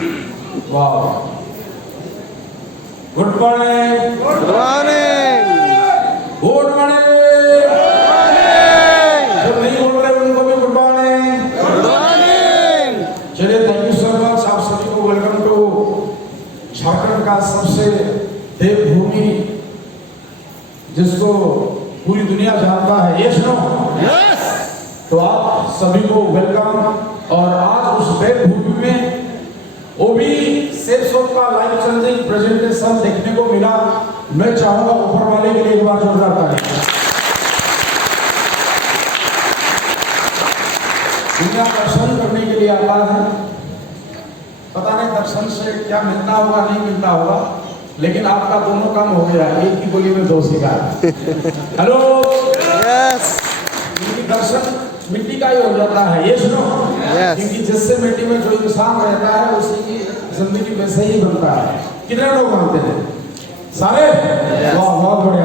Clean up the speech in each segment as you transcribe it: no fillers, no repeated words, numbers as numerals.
वाह, good morning, good morning, good morning. जो नहीं बोल रहे उनको भी गुड मॉर्निंग, गुड मॉर्निंग। चलिए, थैंक यू सो मच। आप सभी को वेलकम टू झारखंड का सबसे देवभूमि, जिसको पूरी दुनिया जानता है, यस नो? यस। तो आप सभी को वेलकम। और आज उस देवभूमि में वो भी सेफ शॉप का लाइव चैलेंजिंग प्रेजेंटेशन देखने को मिला। मैं चाहूंगा ऊपर वाले के लिए एक बार जोरदार ताली। दुनिया दर्शन करने के लिए आता है, पता नहीं दर्शन से क्या मिलता होगा, नहीं मिलता होगा, लेकिन आपका दोनों काम हो गया, एक ही गोली में दो शिकार। Hello, yes. दर्शन मिट्टी का ही हो जाता है, ये सुनो। Yes. क्योंकि जिससे मिट्टी में जो इंसान रहता है उसी की जिंदगी वैसे ही बनता है। कितने लोग मानते हैं? सारे? वाह, बहुत बढ़िया।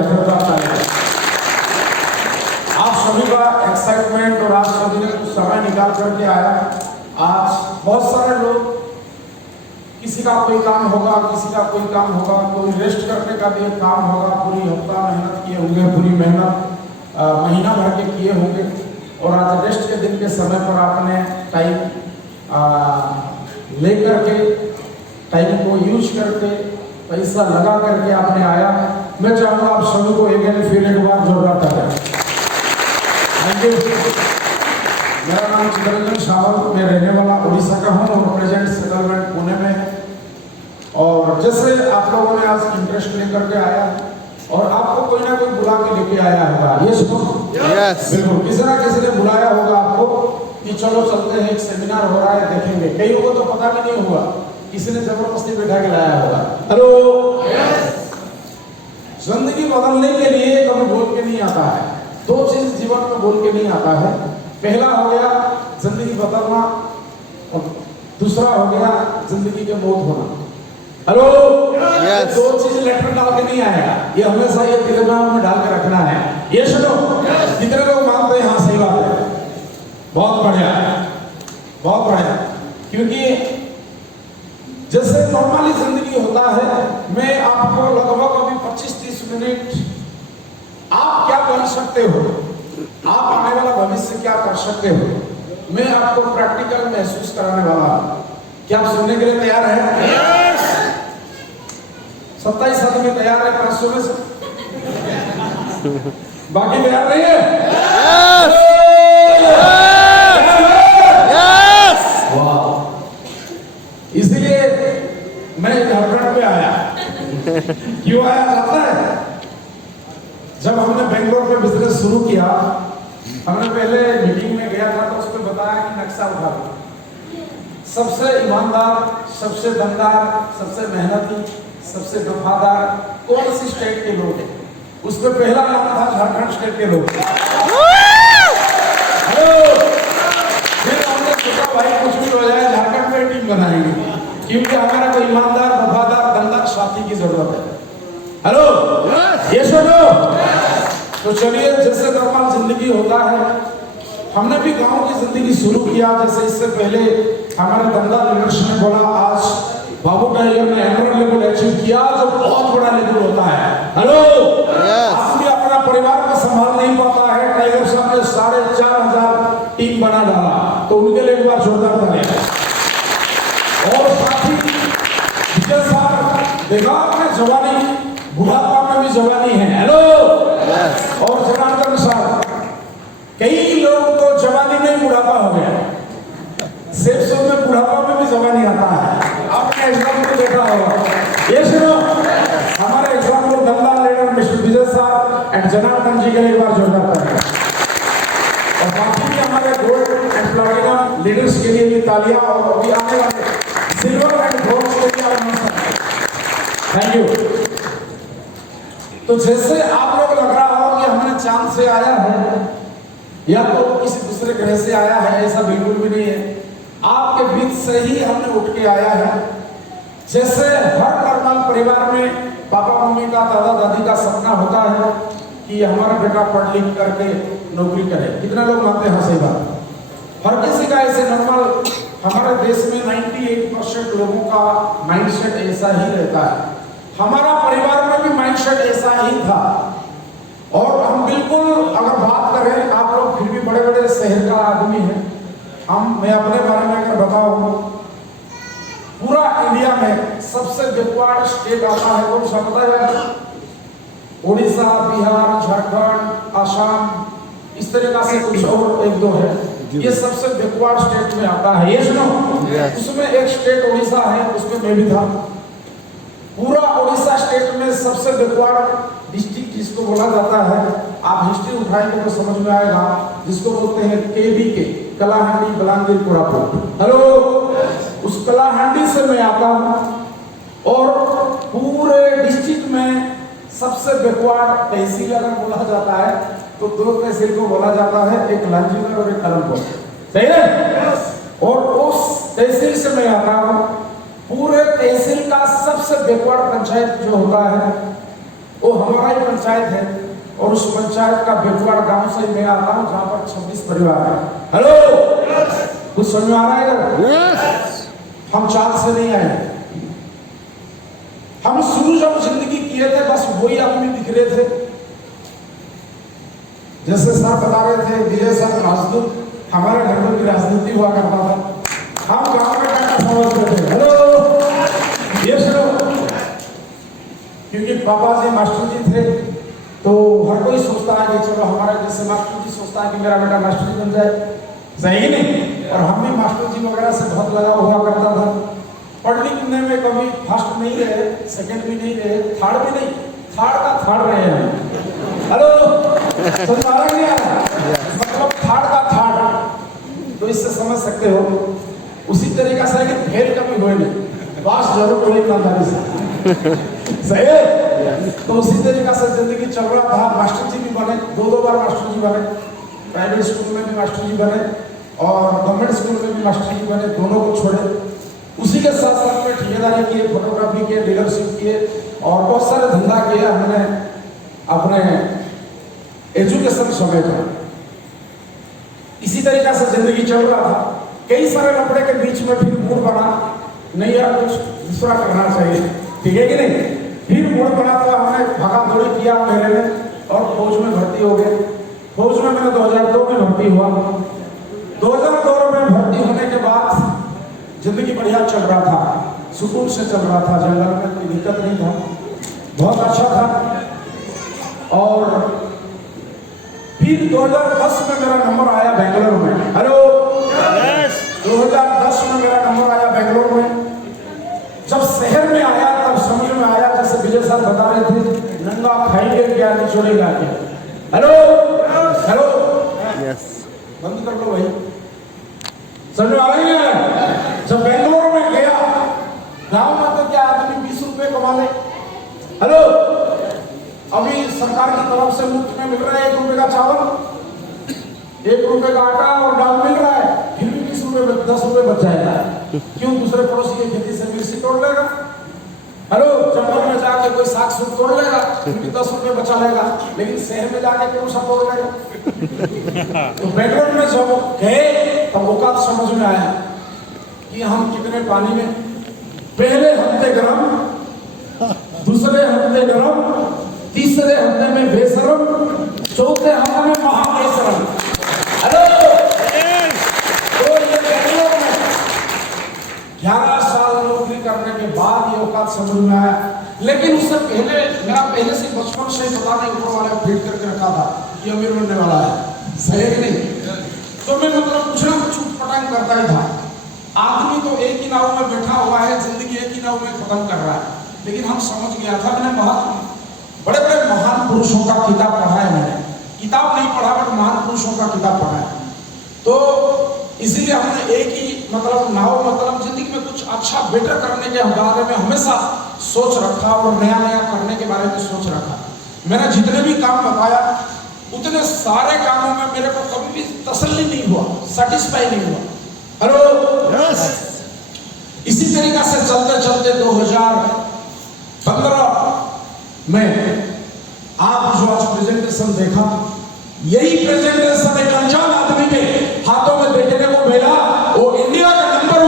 आप सभी का एक्साइटमेंट, और आप सभी ने कुछ समय निकाल करके आया। आज बहुत सारे लोग, किसी का कोई काम होगा, किसी का कोई काम होगा, कोई रेस्ट करने का भी एक काम होगा। पूरी हफ्ता मेहनत किए होंगे, पूरी मेहनत महीना भर के किए होंगे, और आज रेस्ट के दिन के समय पर आपने टाइम लेकर के, टाइम को यूज करके, पैसा लगा करके आपने आया। मैं चाहूँगा आप सभी को एक फिर एक बार जोरदार तालियां। Thank you. मेरा नाम चित्रंजन सावंत, मैं रहने वाला उड़ीसा का हूँ और प्रेजेंट सेटलमेंट पुणे में है। और जैसे आप लोगों ने आज इंटरेस्ट लेकर के आया, और आपको कोई ना कोई बुला के लेके आया होगा, ये सुनो। यस। बिल्कुल, किसी ना किसी ने बुलाया होगा आपको कि चलो चलते हैं, एक सेमिनार हो रहा है, देखेंगे। कई को तो पता भी नहीं हुआ, किसी ने जबरदस्ती बैठा के लाया होगा। हेलो, जिंदगी बदलने के लिए कभी बोल के नहीं आता है। दो चीज जीवन में बोल के नहीं आता है। पहला हो गया जिंदगी बदलना, और दूसरा हो गया जिंदगी के मौत होना। Hello, Yes. दो चीज लेटर डाल के नहीं आएगा, ये हमेशा ये दिमाग में डाल के रखना है। ये सुनो, कितने लोग मानते हैं? हाँ, सही बात है। बहुत बढ़िया, बहुत बढ़िया। क्योंकि जैसे नॉर्मली जिंदगी होता है, मैं आपको लगभग अभी 25-30 मिनट आप क्या बन सकते हो, आप आने वाला भविष्य क्या कर सकते हो, मैं आपको प्रैक्टिकल महसूस कराने वाला हूं। क्या आप सुनने के लिए तैयार हैं? 27 आदमी तैयार है 500 में से? बाकी तैयार नहीं है? वाह, इसलिए मैं झारखंड पे आया। क्यों आया जानता है? जब हमने बेंगलोर में बिजनेस शुरू किया, हमने पहले मीटिंग में गया था तो उसमें बताया कि नक्शा उठा लो। सबसे ईमानदार, सबसे दमदार, सबसे मेहनती, सबसे वफादार कौन सी स्टेट के लोग हैं? उसमें पहला नाम था झारखंड स्टेट के लोग। फिर हमने सोचा भाई कुछ भी हो जाए, झारखंड में टीम बनाएंगे, क्योंकि हमारा कोई ईमानदार, वफादार, दमदार साथी की जरूरत है। हेलो, ये सुनो। तो चलिए, जैसे नॉर्मल जिंदगी होता है, हमने भी गांव की जिंदगी शुरू किया। जैसे इससे पहले हमारे दमदार लीडर्स ने बोला, आज बाबू टाइगर ने एमरल्ड लेवल अचीव किया, जो बहुत बड़ा लेवल होता है। हेलो, आदमी अपना परिवार को संभाल नहीं पाता है, टाइगर साहब ने 4,500 टीम बना डाला, तो उनके लिए एक बार जोरदार तालियां। और साथ ही विजय साहब, देखा आपने जवानी, बुढ़ापा में भी जवानी है। हेलो, और जनार्दन साहब, कई लोग तो जवानी में बुढ़ापा हो गया, सेफ जोन में बुढ़ापा में भी जवानी आता है। आपने एग्जाम्पल देखा होगा। ये सुनो, हमारे एग्जाम्पल दमदार लीडर मिस्टर विजय साहब एंड जनार्दन जी के लिए एक बार जोरदार तालियां। और बाकी भी हमारे गोल्ड एंड प्लैटिनम लीडर्स के लिए भी तालियां, और अभी आने वाले सिल्वर एंड ब्रॉन्ज के लिए थैंक यू। तो जैसे आप लोग लग रहा हो कि हमने चांद से आया है या तो किसी दूसरे ग्रह से आया है, ऐसा बिल्कुल भी नहीं है। आपके बीच से ही हमने उठ के आया है। जैसे हर नॉर्मल परिवार में पापा मम्मी का, दादा दादी का सपना होता है कि हमारा बेटा पढ़ लिख करके नौकरी करे। कितने लोग मानते हैं? हाँ, सही बात। हर किसी का ऐसे नॉर्मल हमारे देश में 98% लोगों का माइंडसेट ऐसा ही रहता है। हमारा परिवार में भी माइंडसेट ऐसा ही था। और हम बिल्कुल अगर बात करें, आप लोग फिर भी बड़े बड़े शहर का आदमी हैं, मैं अपने बारे में अगर बताऊं, पूरा इंडिया में सबसे बैकवर्ड स्टेट आता है कौन सा पता है? उड़ीसा, बिहार, झारखंड, आसाम, इस तरीका से कुछ और एक दो है। ये सबसे बैकवर्ड स्टेट में आता है, ये सुनो। उसमें एक स्टेट उड़ीसा है, उसमें मैं भी था। पूरा उड़ीसा स्टेट में सबसे बैकवर्ड डिस्ट्रिक्ट जिसको बोला जाता है, आप हिस्ट्री उठाएंगे तो समझ में आएगा, जिसको बोलते हैं केबीके, कलाहांडी, बलांगीर, कोरापुट। हेलो, उस कलाहांडी से मैं आता हूं। और पूरे डिस्ट्रिक्ट में सबसे बैकवर्ड तहसील अगर बोला जाता है तो दो तहसील को बोला जाता है, एक लांजीगढ़ और एक कलमपुर। सही है? और उस तहसील से मैं आता हूं। पूरे तहसील का सबसे बैकवर्ड पंचायत जो होता है वो हमारा ही पंचायत है। और उस पंचायत का बैकवर्ड गांव से मैं आता हूं, जहां पर 26 परिवार है। हेलो, कुछ समझ में आ रहा है इधर? हम चाल से नहीं आए। हम शुरू जब जिंदगी किए थे बस वही आदमी दिख रहे थे। जैसे सर बता रहे थे, विजय सर राजदूत, हमारे घर में भी राजनीति हुआ करता था। हम गांव में क्या समझते थे? हेलो, ये सुनो, क्योंकि पापा जी मास्टर जी थे तो हर कोई सोचता है कि चलो हमारा जैसे मास्टर जी सोचता है कि मेरा बेटा मास्टर जी बन जाए, सही नहीं? और हम भी मास्टर जी वगैरह से बहुत लगाव हुआ करता था। पढ़ने लिखने में कभी फर्स्ट नहीं रहे, सेकंड भी नहीं रहे, थर्ड भी नहीं, थर्ड का थर्ड रहे हैं। हेलो, समझ आ रहा है नहीं आ रहा? मतलब थर्ड का थर्ड, तो इससे समझ सकते हो। उसी तरीका से कि फेल कभी हुए नहीं, पास जरूर हुए ईमानदारी से, सही है? तो उसी तरीका से जिंदगी चल रहा था। मास्टर जी भी बने, दो बार मास्टर जी बने, प्राइवेट स्कूल में भी मास्टर जी बने और गवर्नमेंट स्कूल में भी मास्टर जी बने, दोनों को छोड़े। उसी के साथ साथ में ठेकेदारी किए, फोटोग्राफी किए, डीलरशिप किए और बहुत सारे धंधा किया हमने अपने एजुकेशन समय पर। इसी तरीका से जिंदगी चल रहा था। कई सारे लफड़े के बीच में फिर मूड बना, नहीं यार कुछ दूसरा करना चाहिए, ठीक है कि नहीं? फिर मूड बना तो हमने भागा दौड़ी किया मेरे में और फौज में भर्ती हो गए। फौज में मैंने 2002 में भर्ती हुआ। 2002 में भर्ती होने के बाद जिंदगी बढ़िया चल रहा था, सुकून से चल रहा था, जंगल में कोई दिक्कत नहीं था, बहुत अच्छा था। और फिर 2010 में मेरा नंबर आया बेंगलोर में। हेलो, 2010 में मेरा नंबर आया बेंगलोर में। जब शहर में आया तब समझ में आया, जैसे विजय सर बता रहे थे, नंगा खाएंगे क्या, निचोड़ेगा क्या। हेलो हेलो, बंद कर लो भाई, समझ आ रही है? जब बेंगलोर में गया, गांव में तो क्या आदमी 20 रुपए कमा ले। हेलो, अभी सरकार की तरफ से मुफ्त में मिल रहा है 1 रुपए का चावल, 1 रुपए का आटा और दाल मिल रहा है, फिर भी 20 रुपए 10 रुपए बच जाएगा। क्यों? दूसरे पड़ोसी की खेती से मिर्ची तोड़ लेगा। हेलो, जंगल में जाके कोई साग सूग तोड़ लेगा, फिर भी 10 रुपए बचा लेगा। लेकिन शहर में जाके कौन सा तोड़ लेगा? तो बेंगलोर में जब गए तब औकात समझ में आया कि हम कितने पानी में, पहले हफ्ते गरम, दूसरे हफ्ते गरम, तीसरे हफ्ते में बेशरम, चौथे हफ्ते में महाबेशरम। हेलो, तो ये बेंगलोर में 11 साल नौकरी करने के बाद ये औकात समझ में आया। लेकिन उससे पहले मेरा पहले से बचपन से पता नहीं ऊपर वाले फीड करके रखा था कि अमीर बनने वाला है, सही है कि नहीं? तो मैं मतलब कुछ ना कुछ पटांग करता ही था। आदमी तो एक ही नाव में बैठा हुआ है, जिंदगी एक ही नाव में खत्म कर रहा है। लेकिन हम समझ गया था, मैंने बहुत बड़े बड़े महान पुरुषों का किताब पढ़ा है, मैंने किताब नहीं पढ़ा बट महान पुरुषों का किताब पढ़ा है। तो इसीलिए हमने एक ही मतलब नाव, मतलब जिंदगी में कुछ अच्छा बेटर करने के बारे में हमेशा सोच रखा और नया नया करने के बारे में सोच रखा। मैंने जितने भी काम बताया उतने सारे कामों में मेरे को कभी भी तसल्ली नहीं हुआ, सेटिस्फाई नहीं हुआ। हेलो, इसी तरीका से चलते चलते 2015 में आप जो आज प्रेजेंटेशन देखा, यही प्रेजेंटेशन एक अनजान आदमी के हाथों में देखने को मिला। वो इंडिया का नंबर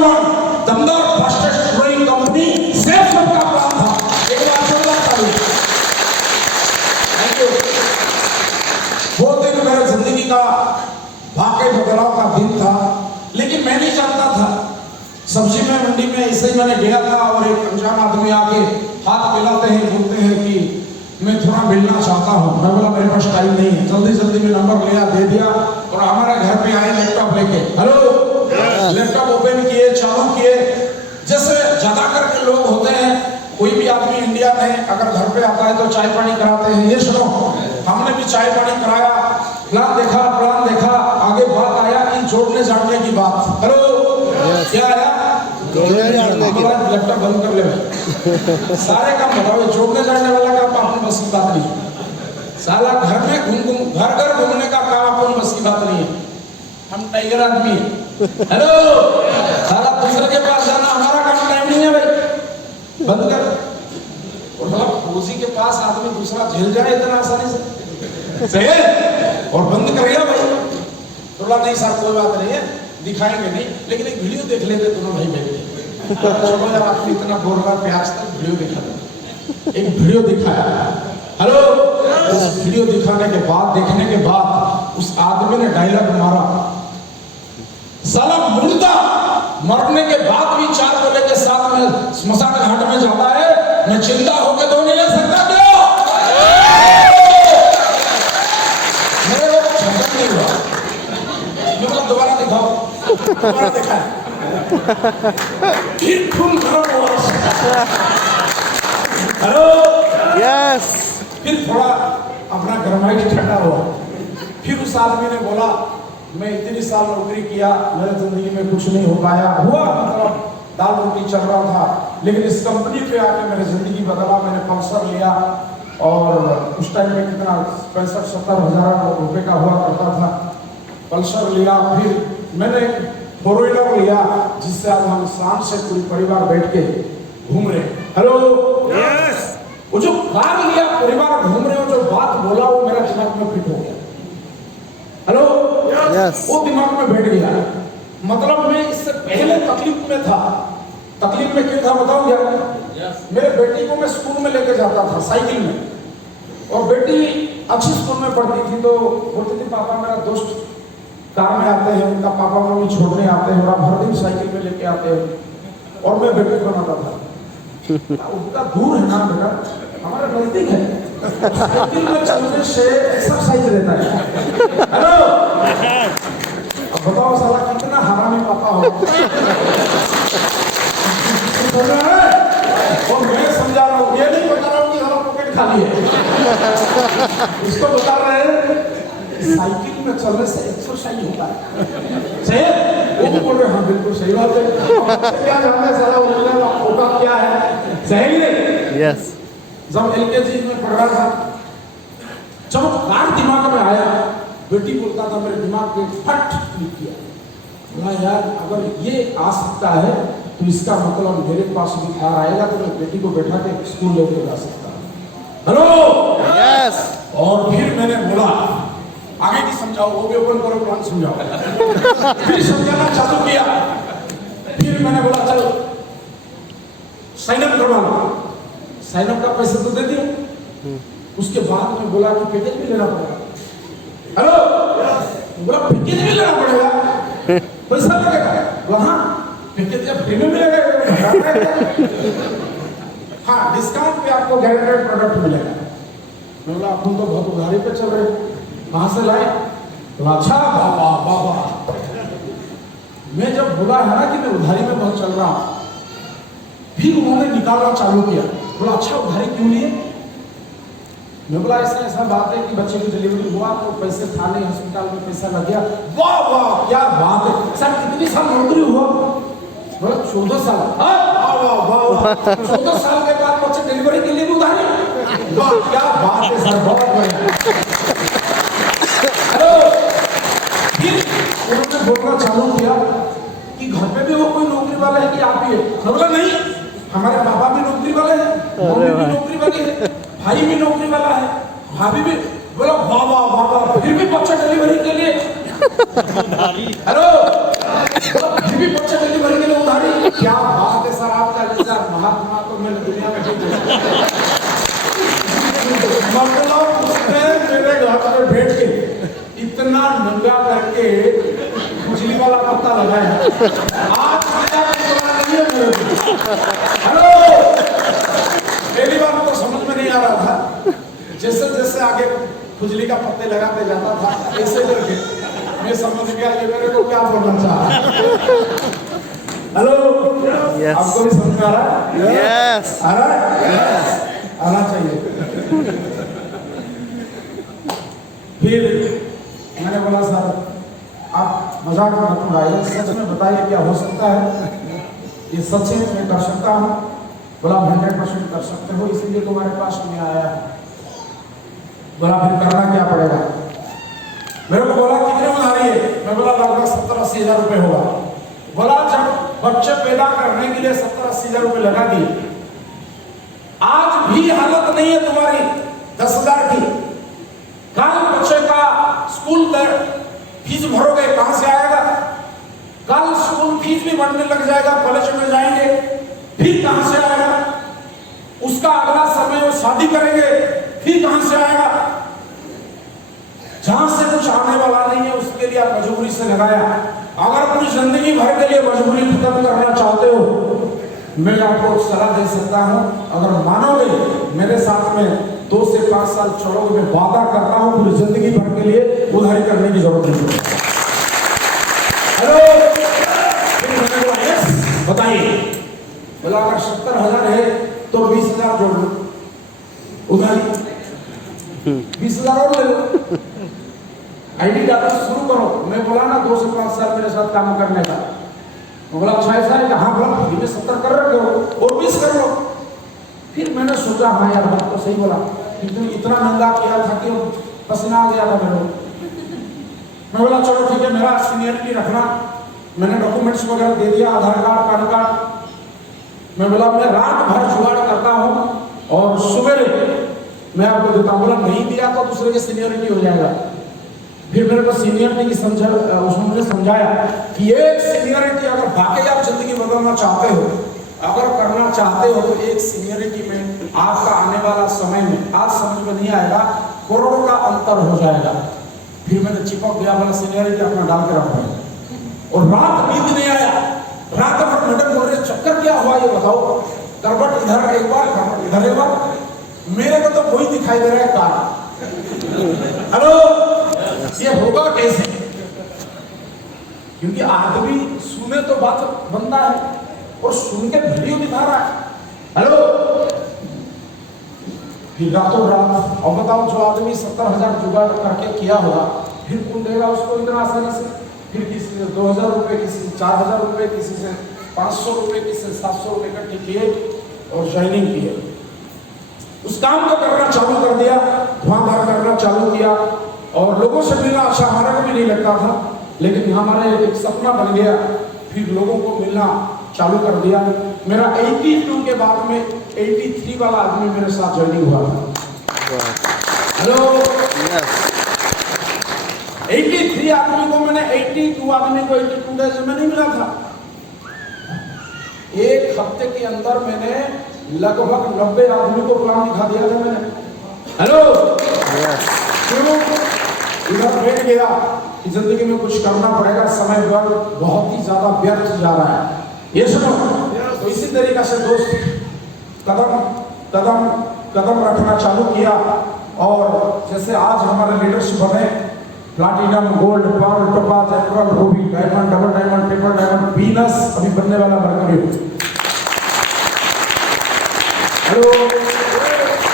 सब्जी में मंडी में ऐसे ही मैंने गया था और एक अनजान आदमी आके हाथ मिलाते हैं, बोलते हैं कि मैं थोड़ा मिलना चाहता हूँ। मैं बोला मेरे पास टाइम नहीं है, जल्दी जल्दी में नंबर लिया, दे दिया और हमारे घर पे आए लैपटॉप लेके। हेलो, लैपटॉप ओपन किए, चालू किए। जैसे ज्यादा करके लोग होते हैं, कोई भी आदमी इंडिया में अगर घर पे आता है तो चाय पानी कराते हैं। ये सुनो, हमने भी चाय पानी कराया, प्लान देखा, आगे बात आया कि जोड़ने जाड़ने की बात। हेलो, क्या आया? लैपटॉप बंद कर ले भाई। सारे काम बताओ, जोड़ने जाड़ने वाला काम अपन बस की बात नहीं। साला घर में घर घूमने का काम अपन बस की बात नहीं है। हम टाइगर आदमी है। हेलो, साला दूसरे के पास जाना हमारा काम टाइम नहीं है भाई, बंद कर। और मतलब फौजी के पास आदमी दूसरा झेल जाए इतना आसानी से, सही है? और बंद करेगा भाई। बोला नहीं साहब कोई बात नहीं है, दिखाएंगे नहीं, लेकिन एक वीडियो देख लेते दोनों भाई बैठ के। चलो यार, आपने इतना बोल रहा प्याज तक वीडियो दिखा दो। एक वीडियो दिखाया। हेलो, उस वीडियो दिखाने के बाद, देखने के बाद उस आदमी ने डायलॉग मारा, साला मुर्दा मरने के बाद भी 4 तोले के साथ में स्मशान घाट में जाता है, मैं जिंदा होकर तो नहीं ले सकता क्यों? मेरे को समझ नहीं हुआ। मतलब दोबारा दिखाओ, दोबारा दिखा, फिर खून खराब हुआ। हेलो, यस, फिर थोड़ा अपना गरमाइश ठंडा हुआ। फिर उस आदमी ने बोला, मैं इतनी साल नौकरी किया, मेरे जिंदगी में कुछ नहीं हो पाया, हुआ मतलब दाल रोटी चल रहा था, लेकिन इस कंपनी पे आके मेरी जिंदगी बदला। मैंने पल्सर लिया और उस टाइम में कितना 65-70 हजार रुपए का हुआ करता था। पल्सर लिया, फिर मैंने 4 व्हीलर लिया, जिससे आज हम शाम से पूरी परिवार बैठ के घूम रहे। हेलो, यस, वो जो कार लिया, परिवार घूम रहे हो, जो बात बोला वो मेरा दिमाग में फिट हो गया। हेलो, यस, वो दिमाग में बैठ गया। मतलब मैं इससे पहले तकलीफ में था। तकलीफ में क्यों था बताऊं क्या? मेरे बेटी को मैं स्कूल में लेके जाता था साइकिल में, और बेटी अच्छी स्कूल में पढ़ती थी, तो बोलती थी पापा मेरा दोस्त कार में आते हैं, उनका पापा मम्मी छोड़ने आते हैं, और आप हर दिन साइकिल में लेके आते हैं। और मैं बेटी बनाता था। उनका दूर है ना बेटा, हमारा नजदीक है। साइकिल में चलने से एक्सरसाइज रहता है। हेलो, अब बताओ साला कितना हरामी पापा हो। और मैं समझा रहा हूँ, ये नहीं बता रहा हूँ कि हमारा पॉकेट खाली है। इसको बता रहे हैं साइकिल में चलने से एक्सरसाइज होता है। सही है? वो बोल रहे हाँ बिल्कुल सही बात है। क्या जानते हैं साला होता क्या है? सही नहीं? यस, जब LKG में पढ़ रहा था, जब कार दिमाग में आया, बेटी बोलता था, मेरे दिमाग पे फट क्लिक किया, बोला यार अगर ये आ सकता है तो इसका मतलब मेरे पास भी कार आएगा तो मैं बेटी को बैठा के स्कूल लेके जा सकता हूँ। हेलो, यस, और फिर मैंने बोला आगे की समझाओ, वो भी ओपन करो, प्लान समझाओ। फिर समझाना चालू किया। फिर मैंने बोला चलो साइन अप करवा लो। साइन अप का पैसा तो दे दिया। उसके बाद में बोला कि पैकेज भी लेना पड़ेगा। हेलो, बोला पैकेज भी लेना पड़ेगा, पैसा लगेगा। वहाँ पैकेज जब फ्री में मिलेगा, हाँ डिस्काउंट पे आपको गारंटेड प्रोडक्ट मिलेगा। मैं बोला अपन तो बहुत उधारी पे चल रहे, कहाँ से लाए? तो अच्छा बाबा, मैं जब बोला है ना कि मैं उधारी में बहुत चल रहा हूँ, फिर उन्होंने निकालना चालू किया। बोला अच्छा उधारी क्यों लिए? मैं बोला ऐसा बात है कि बच्चे की डिलीवरी हुआ तो पैसे था नहीं, अस्पताल में पैसा लग गया। वाह वाह क्या बात है सर, कितनी साल नौकरी हुआ? बोला 14 साल। वाह वाह वाह, 14 साल के बाद बच्चे डिलीवरी के लिए भी उधारी? वाह क्या बात है सर, बहुत बढ़िया। हेलो, फिर उन्होंने बोलना चालू किया कि घर पे भी वो कोई नौकरी वाला है कि आप ही है? बोला नहीं, हमारे पापा भी नौकरी वाले हैं, मम्मी भी नौकरी वाली है, भाई भी नौकरी वाला है, भाभी भी। बोला वाह वाह वाह वाह, फिर भी बच्चा डिलीवरी के लिए उधारी? हेलो, फिर भी बच्चा डिलीवरी के लिए उधारी? क्या बात है सर, आपका जैसा महात्मा तो मैंने दुनिया में नहीं देखा। मेरे घर पर बैठ के इतना नंगा करके खुजली वाला पत्ता लगाया। आज हेलो, पहली बार तो समझ में नहीं आ रहा था, जैसे जैसे आगे खुजली का पत्ते लगाते जाता था ऐसे करके मैं समझ गया ये मेरे को क्या बोलना चाह रहा है। Hello, Yes. आपको भी समझ में आ रहा है? Yes. आ रहा है? आना चाहिए। फिर मैंने बोला सर आप मजाक मत उड़ाइए, सच में बताइए क्या हो सकता है, ये सच है मैं कर सकता हूँ? बोला 100% कर सकते हो, इसीलिए तुम्हारे पास में आया। बोला फिर करना क्या पड़ेगा? मेरे को बोला कितने उधारी है? मैं बोला लगभग 70-80 हजार रुपए होगा। बोला जब बच्चे पैदा करने के लिए 70-80 हजार रुपए लगा दिए, आज भी हालत नहीं है तुम्हारी 10,000 की, कल बच्चे का स्कूल फीस भरोगे कहां से आएगा? कल स्कूल फीस भी बढ़ने लग जाएगा, कॉलेज में जाएंगे फिर कहां से आएगा? उसका अगला समय वो शादी करेंगे फिर कहां से आएगा? जहां से कुछ आने वाला नहीं है उसके लिए आप मजबूरी से लगाया। अगर अपनी जिंदगी भर के लिए मजबूरी खत्म करना चाहते हो, मैं आपको सलाह दे सकता हूं, अगर मानोगे मेरे साथ में 2 से 5 साल चलोगे, मैं वादा करता हूं पूरी जिंदगी भर के लिए उधारी करने की जरूरत नहीं है। हेलो, यस बताइए। बोला अगर 70,000 है तो 20,000 जोड़ लो उधारी, 20,000 और ले लो, आईडी डालना शुरू करो। मैं बोला ना 2 से 5 साल मेरे साथ काम करने का। मैं बोला अच्छा ऐसा है? हाँ बोला फिर में 70 कर रखे हो और 20 कर लो। फिर मैंने सोचा हाँ यार बात तो सही बोला, क्योंकि इतना महंगा किया था कि पसीना आ गया था मेरे को। मैं बोला चलो ठीक है, मेरा सीनियरिटी रखना। मैंने डॉक्यूमेंट्स वगैरह दे दिया, आधार कार्ड, पैन कार्ड। मैं बोला मैं रात भर जुगाड़ करता हूँ और सवेरे मैं आपको देता हूँ। बोला नहीं दिया तो दूसरे के सीनियरिटी हो जाएगा। फिर मेरे को सीनियरिटी की उसने मुझे समझाया कि एक सीनियरिटी अगर वाकई आप जिंदगी बदलना चाहते हो, अगर करना चाहते हो, तो एक सीनियरिटी में आपका आने वाला समय में आज समझ में नहीं आएगा, करोड़ों का अंतर हो जाएगा। फिर मैंने चिपक दिया, वाला सीनियरिटी अपना डाल के रखा और रात नींद नहीं आया। रात भर मैडम बोल रहे चक्कर क्या हुआ ये बताओ, करवट इधर एक बार, करवट इधर एक बार, मेरे को तो वही दिखाई दे रहा है कार। हेलो, ये होगा कैसे? क्योंकि आदमी सुने तो बात बनता है और सुन के वीडियो दिखा रहा है। हेलो, फिर रातों रात, और बताओ जो आदमी 70,000 जुगाड़ करके किया होगा, फिर कौन देगा उसको इतना आसानी से? फिर किसी से 2,000 रुपए, किसी से 4,000 रुपए, किसी से 500 रुपए, किसी से 700 रुपए इकट्ठे किए और ज्वाइनिंग किए। उस काम को करना चालू कर दिया, धुआंधार करना चालू किया और लोगों से मिलना अच्छा हमारा को भी नहीं लगता था, लेकिन हमारा एक सपना बन गया। फिर लोगों को मिलना चालू कर दिया। मेरा 82 के बाद में 83 वाला आदमी मेरे साथ ज्वाइनिंग हुआ था। हेलो, 83 आदमी को मैंने 82 आदमी को 82 डेज में नहीं मिला था। एक हफ्ते के अंदर मैंने लगभग 90 आदमी को प्लान दिखा दिया था मैंने। हेलो, क्यों? इधर बैठ गया कि जिंदगी में कुछ करना पड़ेगा, समय बहुत ही ज्यादा व्यर्थ जा रहा है, ये सुनो। तो इसी तरीके से दोस्त कदम कदम कदम रखना चालू किया और जैसे आज हमारे लीडर्स बने, platinum, gold, pearl, topaz, emerald, ruby, diamond, double diamond, triple diamond, Venus, अभी बनने वाला मरकरी। हेलो,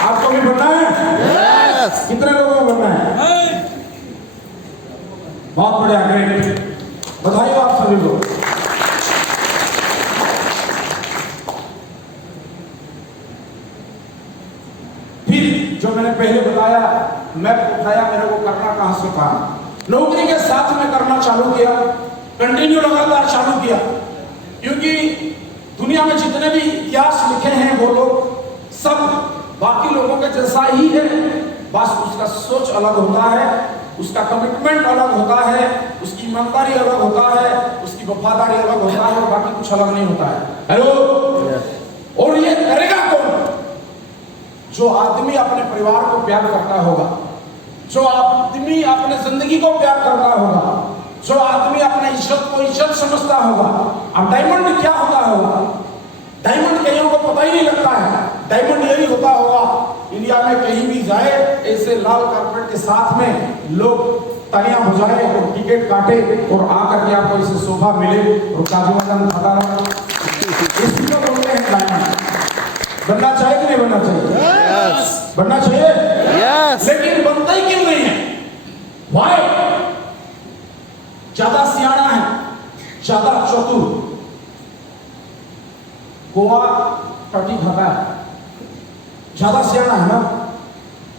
आपको भी बनना है? Yes. कितने लोगों को बनना है? बहुत बढ़िया, ग्रेट, बधाई आप सभी को। फिर जो मैंने पहले बताया, मैं उठाया, मेरे को करना कहां से काम, नौकरी के साथ में करना चालू किया, कंटिन्यू लगातार चालू किया। क्योंकि दुनिया में जितने भी इतिहास लिखे हैं वो लोग सब बाकी लोगों के जैसा ही है, बस उसका सोच अलग होता है, उसका कमिटमेंट अलग होता है, उसकी ईमानदारी अलग होता है, उसकी वफादारी अलग होता है और बाकी कुछ अलग नहीं होता है। हेलो, और ये करेगा कौन? जो आदमी अपने परिवार को प्यार करता होगा, जो आदमी अपने जिंदगी को प्यार करता होगा, जो आदमी अपने इज्जत को इज्जत समझता होगा। अब डायमंड क्या होता होगा? डायमंड डायमंड यही होता होगा, इंडिया में कहीं भी जाए ऐसे लाल कारपेट के साथ में लोग तालियां बजाए और टिकट काटे और आकर के आपको इसे शोभा मिले और काजू बादाम खाता रहो। इसी को बोलते हैं डायमंड। बनना चाहिए कि नहीं बनना चाहिए? Yes. बनना चाहिए। Yes. लेकिन बनता ही क्यों नहीं है? Why? ज्यादा सियाना है, ज्यादा चतुर, गोवा पटी खाता है, ज्यादा सियाना है ना।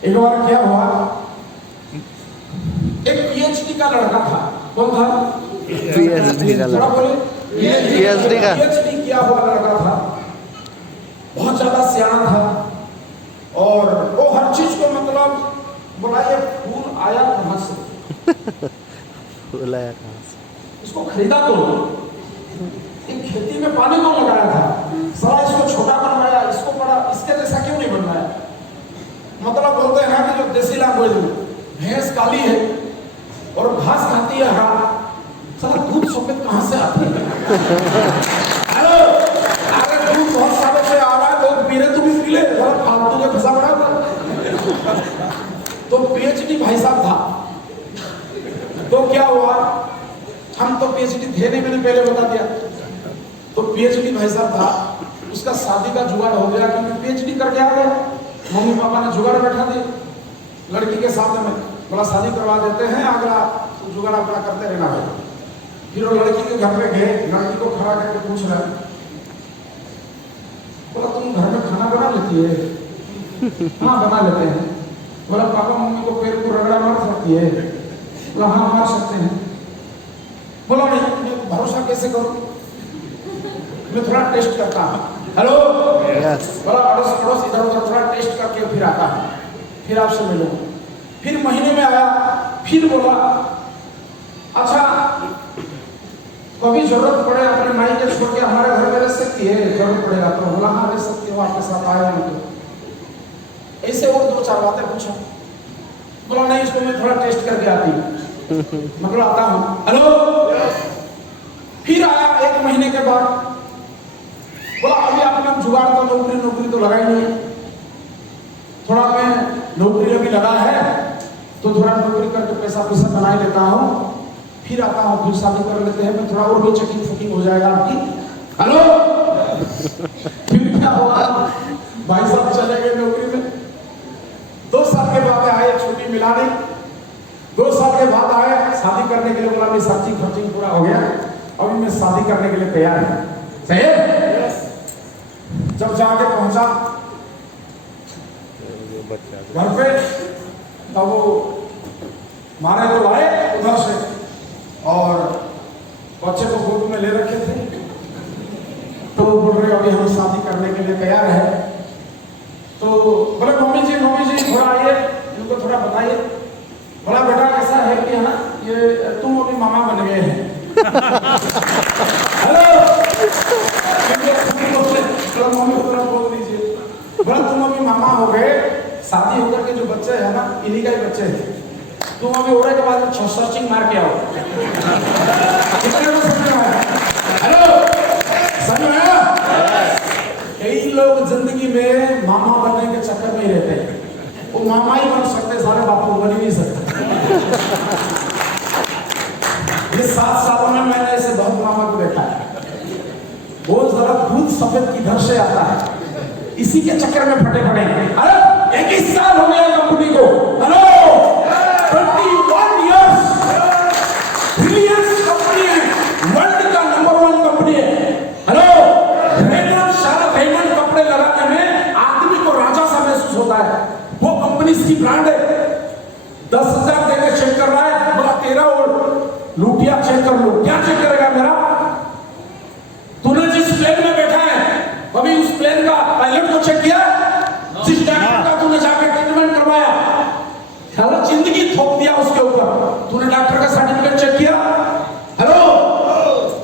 एक बार क्या हुआ, एक पीएचडी का लड़का था। कौन था? PhD का थोड़ा बोले। PhD का। पीएचडी किया हुआ लड़का था, बहुत ज्यादा सियाना था और वो हर चीज को मतलब बोला ये फूल आया कहां से, फूल आया कहाँ से? इसको खरीदा तो एक खेती में पानी कौन लगाया था, साला इसको छोटा बनवाया, इसको बड़ा, इसके जैसा क्यों नहीं बनवाया। मतलब बोलते हैं कि जो देसी लैंग्वेज में भैंस काली है और घास खाती है हरा, साला दूध सफेद कहां से आती है? हेलो, अगर दूध बहुत सालों से आ रहा है लोग पी रहे, तुम भी पी ले, फालतू के फंसा पड़ा था। तो पीएचडी भाई साहब था, तो क्या हुआ, हम तो पीएचडी थे नहीं, मैंने पहले बता दिया। तो पीएचडी भाई साहब था, उसका शादी का जुगाड़ हो गया क्योंकि पीएचडी करके आ गया। मम्मी पापा ने जुगाड़ बैठा दिया लड़की के साथ में, बोला शादी करवा देते हैं, अगला तो जुगाड़ अपना करते रहना भाई। फिर वो लड़की के घर पे गए, लड़की को खड़ा करके पूछ रहे, बोला तुम घर में खाना बना लेती है? हाँ बना लेते हैं। बोला पापा मम्मी को पैर को रगड़ा मार सकती है? बोला हाँ मार सकते हैं। बोला नहीं, मैं भरोसा कैसे करूं, मैं थोड़ा टेस्ट करता हूं। Hello, Yes. बोला अड़ोस पड़ोस इधर उधर थोड़ा टेस्ट करके फिर आता है, फिर आपसे मिलूंगा। फिर महीने में आया, फिर बोला अच्छा कभी जरूरत पड़े अपने माई के छोड़ के हमारे घर में रह सकती है, जरूरत पड़ेगा तो? बोला हाँ रह सकती हो, आपके साथ आए हैं तो। ऐसे और दो चार बातें पूछा। बोला नहीं, इसको मैं थोड़ा टेस्ट करके आती हूँ। मतलब आता हूँ। हेलो, फिर आया एक महीने के बाद, बोला अभी अपना जुगाड़ तो नौकरी तो लगाई नहीं, थोड़ा मैं नौकरी अभी लगा है तो थोड़ा नौकरी करके पैसा बना लेता हूँ, फिर आता हूँ, फिर शादी कर लेते हैं, मैं थोड़ा और भी चेकिंग फुकिंग हो जाएगा आपकी। हेलो, फिर क्या हुआ, भाई साहब चले गए नौकरी में। 2 साल के बाद आए, छुट्टी मिला नहीं, 2 साल के बाद आए शादी करने के लिए। बोला मेरी सर्चिंग फर्चिंग पूरा हो गया, अभी मैं शादी करने के लिए तैयार हूँ। सही है? जब जाके पहुंचा घर पे, तब वो मारे तो आए उधर से और बच्चे को गोद में ले रखे थे, तो वो बोल रहे अभी हम शादी करने के लिए तैयार है। तो बोले मम्मी जी थोड़ा आइए, इनको थोड़ा बताइए। बोला बेटा ऐसा है कि है ना, ये तुम अभी मामा बन गए हैं। हेलो, मम्मी को बोल दीजिए, बोला तुम अभी मामा हो गए, शादी होकर के जो बच्चे हैं ना इन्हीं का ही बच्चे हैं, तुम अभी होने के बाद सर्चिंग मार के आओ। कितने लोग समझ में आया? हेलो, समझ में आया? कई लोग जिंदगी में मामा बनने के चक्कर में ही रहते हैं, वो मामा ही बन सकते, सारे बापू बन ही नहीं सकते। ये 7 सालों में मैंने ऐसे बहुत मामा को देखा है, वो जरा दूध सफेद की घर से आता है, इसी के चक्कर में फटे पड़े। अरे 21 साल हो गया कंपनी को। हेलो, 21 years, रिलायंस कंपनी है, वर्ल्ड का नंबर 1 कंपनी है। हेलो, रेमंड शाह रेमंड कपड़े लगाने में आदमी को राजा सा महसूस होता है, वो कंपनी की ब्रांड है। 10,000 देके चेक कर रहा है, बोला 13 और लूटिया चेक कर लो। क्या चेक करेगा मेरा? तूने जिस प्लेन में बैठा है अभी उस प्लेन का पायलट को चेक किया? जिस डॉक्टर का तूने जाकर ट्रीटमेंट करवाया, सारा जिंदगी थोप दिया उसके ऊपर, तूने डॉक्टर का सर्टिफिकेट चेक किया? हेलो,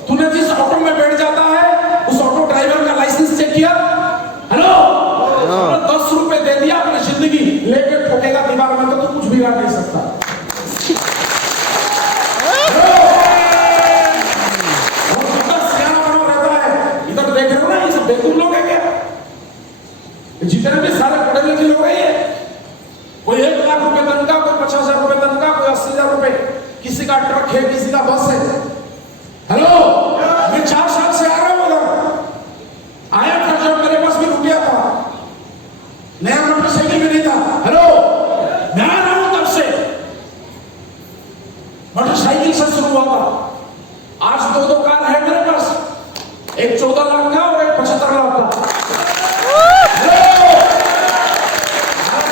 तूने जिस ऑटो में बैठ जाता है उस ऑटो ड्राइवर का लाइसेंस चेक किया? हेलो, 10 रुपए दे दिया, अपनी जिंदगी लेके ठोकेगा दीवार में तो तू कुछ बिगाड़ नहीं सकता। जितने कर लो आपका।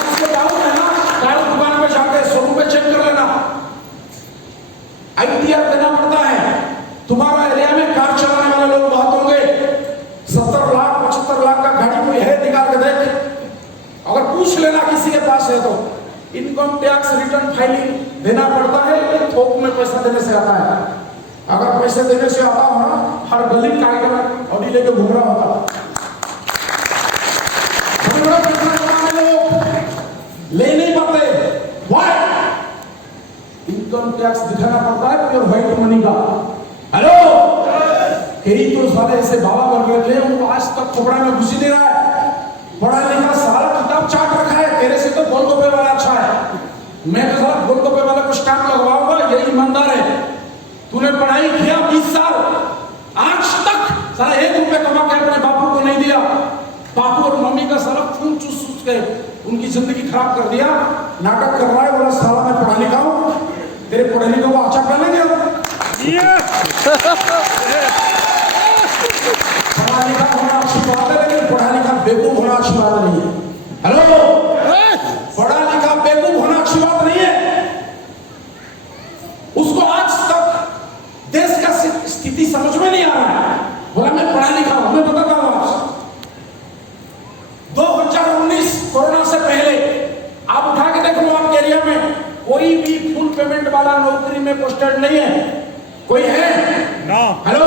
इसको डाउन है ना, कार दुकान में जाके शोरूम में चेक कर लेना, ITR देना पड़ता है। तुम्हारा एरिया में कार चलाने वाले लोग बहुत होंगे, 70 लाख 75 लाख का गाड़ी कोई है, निकाल के देख, अगर पूछ लेना किसी के पास है तो। इनकम टैक्स रिटर्न फाइलिंग देना पड़ता है, थोक में पैसा देने से आता है। अगर पैसे देने से आता हो ना, हर गली का आइटम ऑडी लेके घूम रहा होता। बड़ा पैसा कमाने लोग ले नहीं पाते, व्हाई? इनकम टैक्स दिखाना पड़ता है प्योर व्हाइट मनी का। हेलो, कई तो साले ऐसे बाबा बन गए थे, उनको आज तक कपड़ा में घुसी नहीं रहा है, पढ़ा लिखा सारा किताब चाट रखा है। तेरे से तो गोलगप्पे वाला अच्छा है, मैं तो साला गोलगप्पे वाला को स्टैंप लगवाऊंगा, यही ईमानदार है। तूने पढ़ाई किया 20 साल, आज तक साला 1 रुपया कमा के अपने बापू को नहीं दिया। बापू और मम्मी का साला खून चूस चूस के उनकी जिंदगी खराब कर दिया। नाटक कर रहा है, बोला साला मैं पढ़ा लिखा हूं, तेरे पढ़े लिखे को अच्छा कर लेंगे। पढ़ा लिखा होना अच्छी बात है, लेकिन पढ़ा लिखा बेवकूफ होना अच्छी बात नहीं है। हेलो, पढ़ा लिखा बेवकूफ होना अच्छी बात नहीं है। उसको आज तक देश का स्थिति समझ में नहीं आ रहा है, बोला मैं पढ़ा लिखा हूं। मैं बताता हूं आज 2019 कोरोना से पहले आप उठा के देख लो, आपके एरिया में कोई भी फुल पेमेंट वाला नौकरी में पोस्टेड नहीं है। कोई है? हेलो,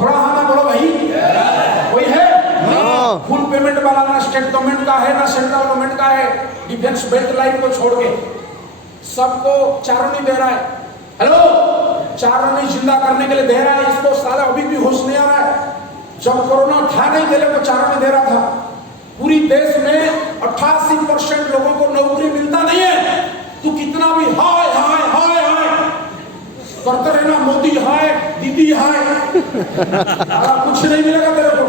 थोड़ा हाँ ना बोलो भाई, कोई है? फुल पेमेंट वाला ना स्टेट गवर्नमेंट का है ना सेंट्रल गवर्नमेंट का है। डिफेंस बेल्ट लाइन को छोड़ के सबको चारोनी दे रहा है। हेलो, चारोनी जिंदा करने के लिए दे रहा है। इसको साला अभी भी होश नहीं आ रहा है। जब कोरोना था नहीं दे रहे, तो चारोनी दे रहा था। पूरी देश में 88% लोगों को नौकरी मिलता नहीं है। तू कितना भी हाय हाय हाय हाय करते रहना, मोदी हाय, दीदी हाय, कुछ नहीं मिलेगा तेरे को।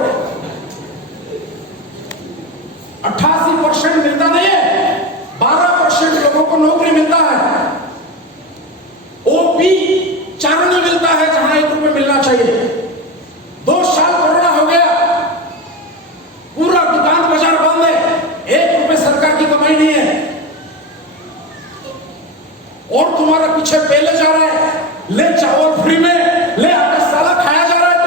88% मिलता नहीं है, 12% लोगों को नौकरी मिलता है। ओपी चार नहीं मिलता है जहां 1 रुपये मिलना चाहिए। 2 साल कोरोना हो गया, पूरा दुकान बाजार बंद है, 1 रुपये सरकार की कमाई नहीं है, और तुम्हारे पीछे पहले जा रहा है। ले चावल फ्री में, ले आटा साला खाया जा रहा है,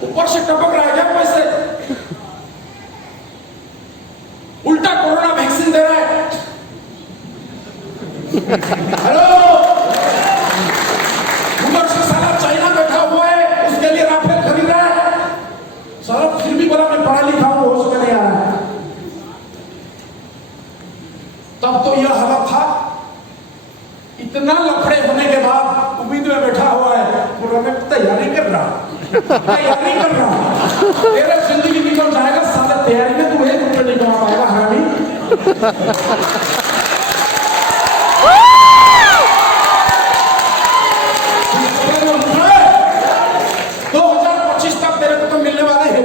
तो ऊपर से टपक रहा है क्या पैसे? उल्टा कोरोना वैक्सीन दे रहा है। हेलो, उधर से साला चाइना बैठा हुआ है, उसके लिए राफेल खरीद रहा है, साला फिर भी बोला मैं पढ़ा लिखा हूं, होश में नहीं आ रहा है। तब तो यह हालत था। इतना लफड़े होने के बाद उम्मीद में बैठा हुआ है, बोला मैं तैयारी कर रहा, तैयारी कर रहा। तेरा जिंदगी निकल जाएगा साले तैयारी में, तू 1 रुपये नहीं कमा पाएगा हरामी। 2025 तक तेरे को तो मिलने वाले हैं,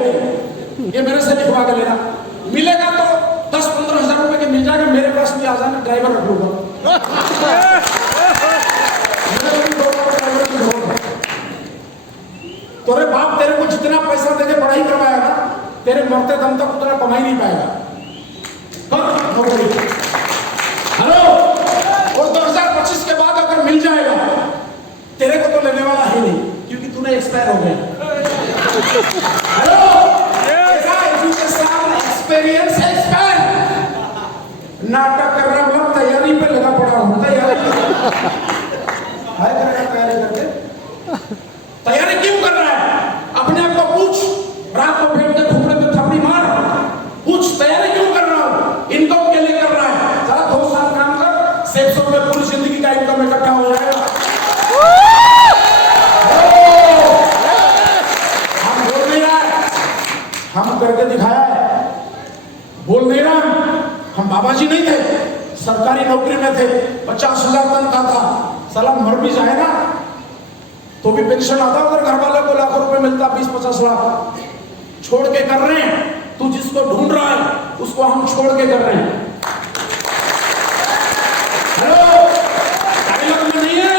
ये मेरे से लिखवा के लेना। मिलेगा तो 10-15 हजार रुपए के मिल जाएगा, मेरे पास भी आ जाना, ड्राइवर रख लूंगा। तेरे बाप तेरे को जितना पैसा देके पढ़ाई करवाया ना, तेरे मरते दम तक उतना कमाई नहीं पाएगा। हेलो, और 2025 के बाद अगर मिल जाएगा, तेरे को तो लेने वाला है नहीं, क्योंकि तूने एक्सपायर हो गया। हेलो, तेरा एजुकेशन एक्सपीरियंस एक्सपायर। नाटक कर रहा हूं, तैयारी पे लगा पड़ा हूं, तैयारी हाय करेगा, तैयारी करके। तैयारी क्यों कर रहा है? अपने आप को पूछ, रात को बैठ के खुपड़े पे थपड़ी मार, पूछ तैयारी क्यों कर रहा हूं? इनकम के लिए कर रहा है। सारा 2 साल काम कर, 600 में पूरी जिंदगी का इनकम इकट्ठा हो जाएगा। हम बोल नहीं रहा है, हम करके दिखाया है। बोल नहीं रहा, हम बाबा जी नहीं थे, सरकारी नौकरी में थे, 50,000 तनख्वाह था। साला मर भी जाए ना तो भी पेंशन आता, उधर घर वाले को लाखों रुपए मिलता, 20-50 लाख। छोड़ के कर रहे हैं, तू जिसको ढूंढ रहा है उसको हम छोड़ के कर रहे हैं। हेलो, डायलॉग में नहीं है,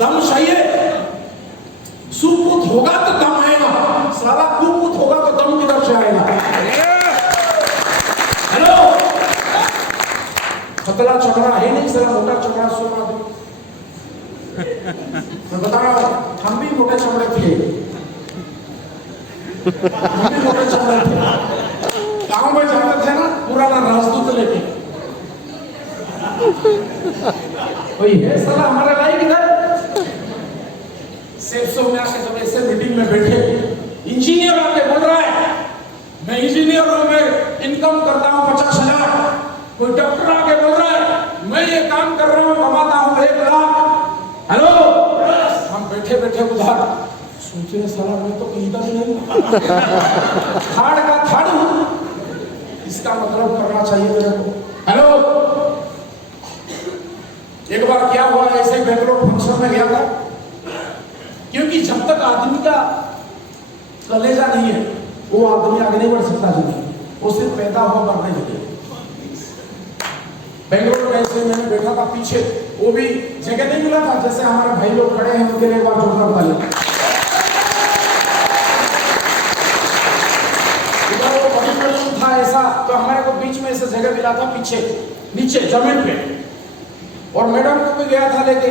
दम चाहिए। सुपुत होगा तो दम आएगा। साला कुपुत पतला चमड़ा है नहीं, सारा मोटा चमड़ा सोना दो। मैं बता रहा हूँ, हम भी मोटे चमड़े थे, हम भी मोटे चमड़े थे। गाँव में जाते थे ना, पुराना राजदूत लेके, वही है साला हमारे लाइक इधर। सेप्सो में आके जब ऐसे मीटिंग में बैठे, इंजीनियर आके बोल रहा है मैं इंजीनियर हूं, मैं इनकम करता हूं 50,000। कोई डॉक्टर आके बोल रहा है मैं ये काम कर रहा हूं, कमाता हूं 1 लाख। हेलो, हम बैठे बैठे उधर सोचे साला मैं तो कहीं का भी नहीं, थाड़ का थाड़ हूं, इसका मतलब करना चाहिए मेरे को। हेलो, एक बार क्या हुआ, ऐसे ही बेंगलोर फंक्शन में गया था, क्योंकि जब तक आदमी का कलेजा नहीं है वो आदमी आगे नहीं बढ़ सकता जिंदगी, वो सिर्फ पैदा हुआ मरने के लिए। बेंगलोर में ऐसे मैंने बैठा था पीछे, वो भी जगह नहीं मिला था, जैसे हमारे भाई लोग खड़े हैं उनके लिए एक बार जोरदार ताली। इधर वो बड़ी बड़ी था ऐसा, तो हमारे को बीच में ऐसे जगह मिला था पीछे नीचे जमीन पे, और मैडम को भी गया था लेके,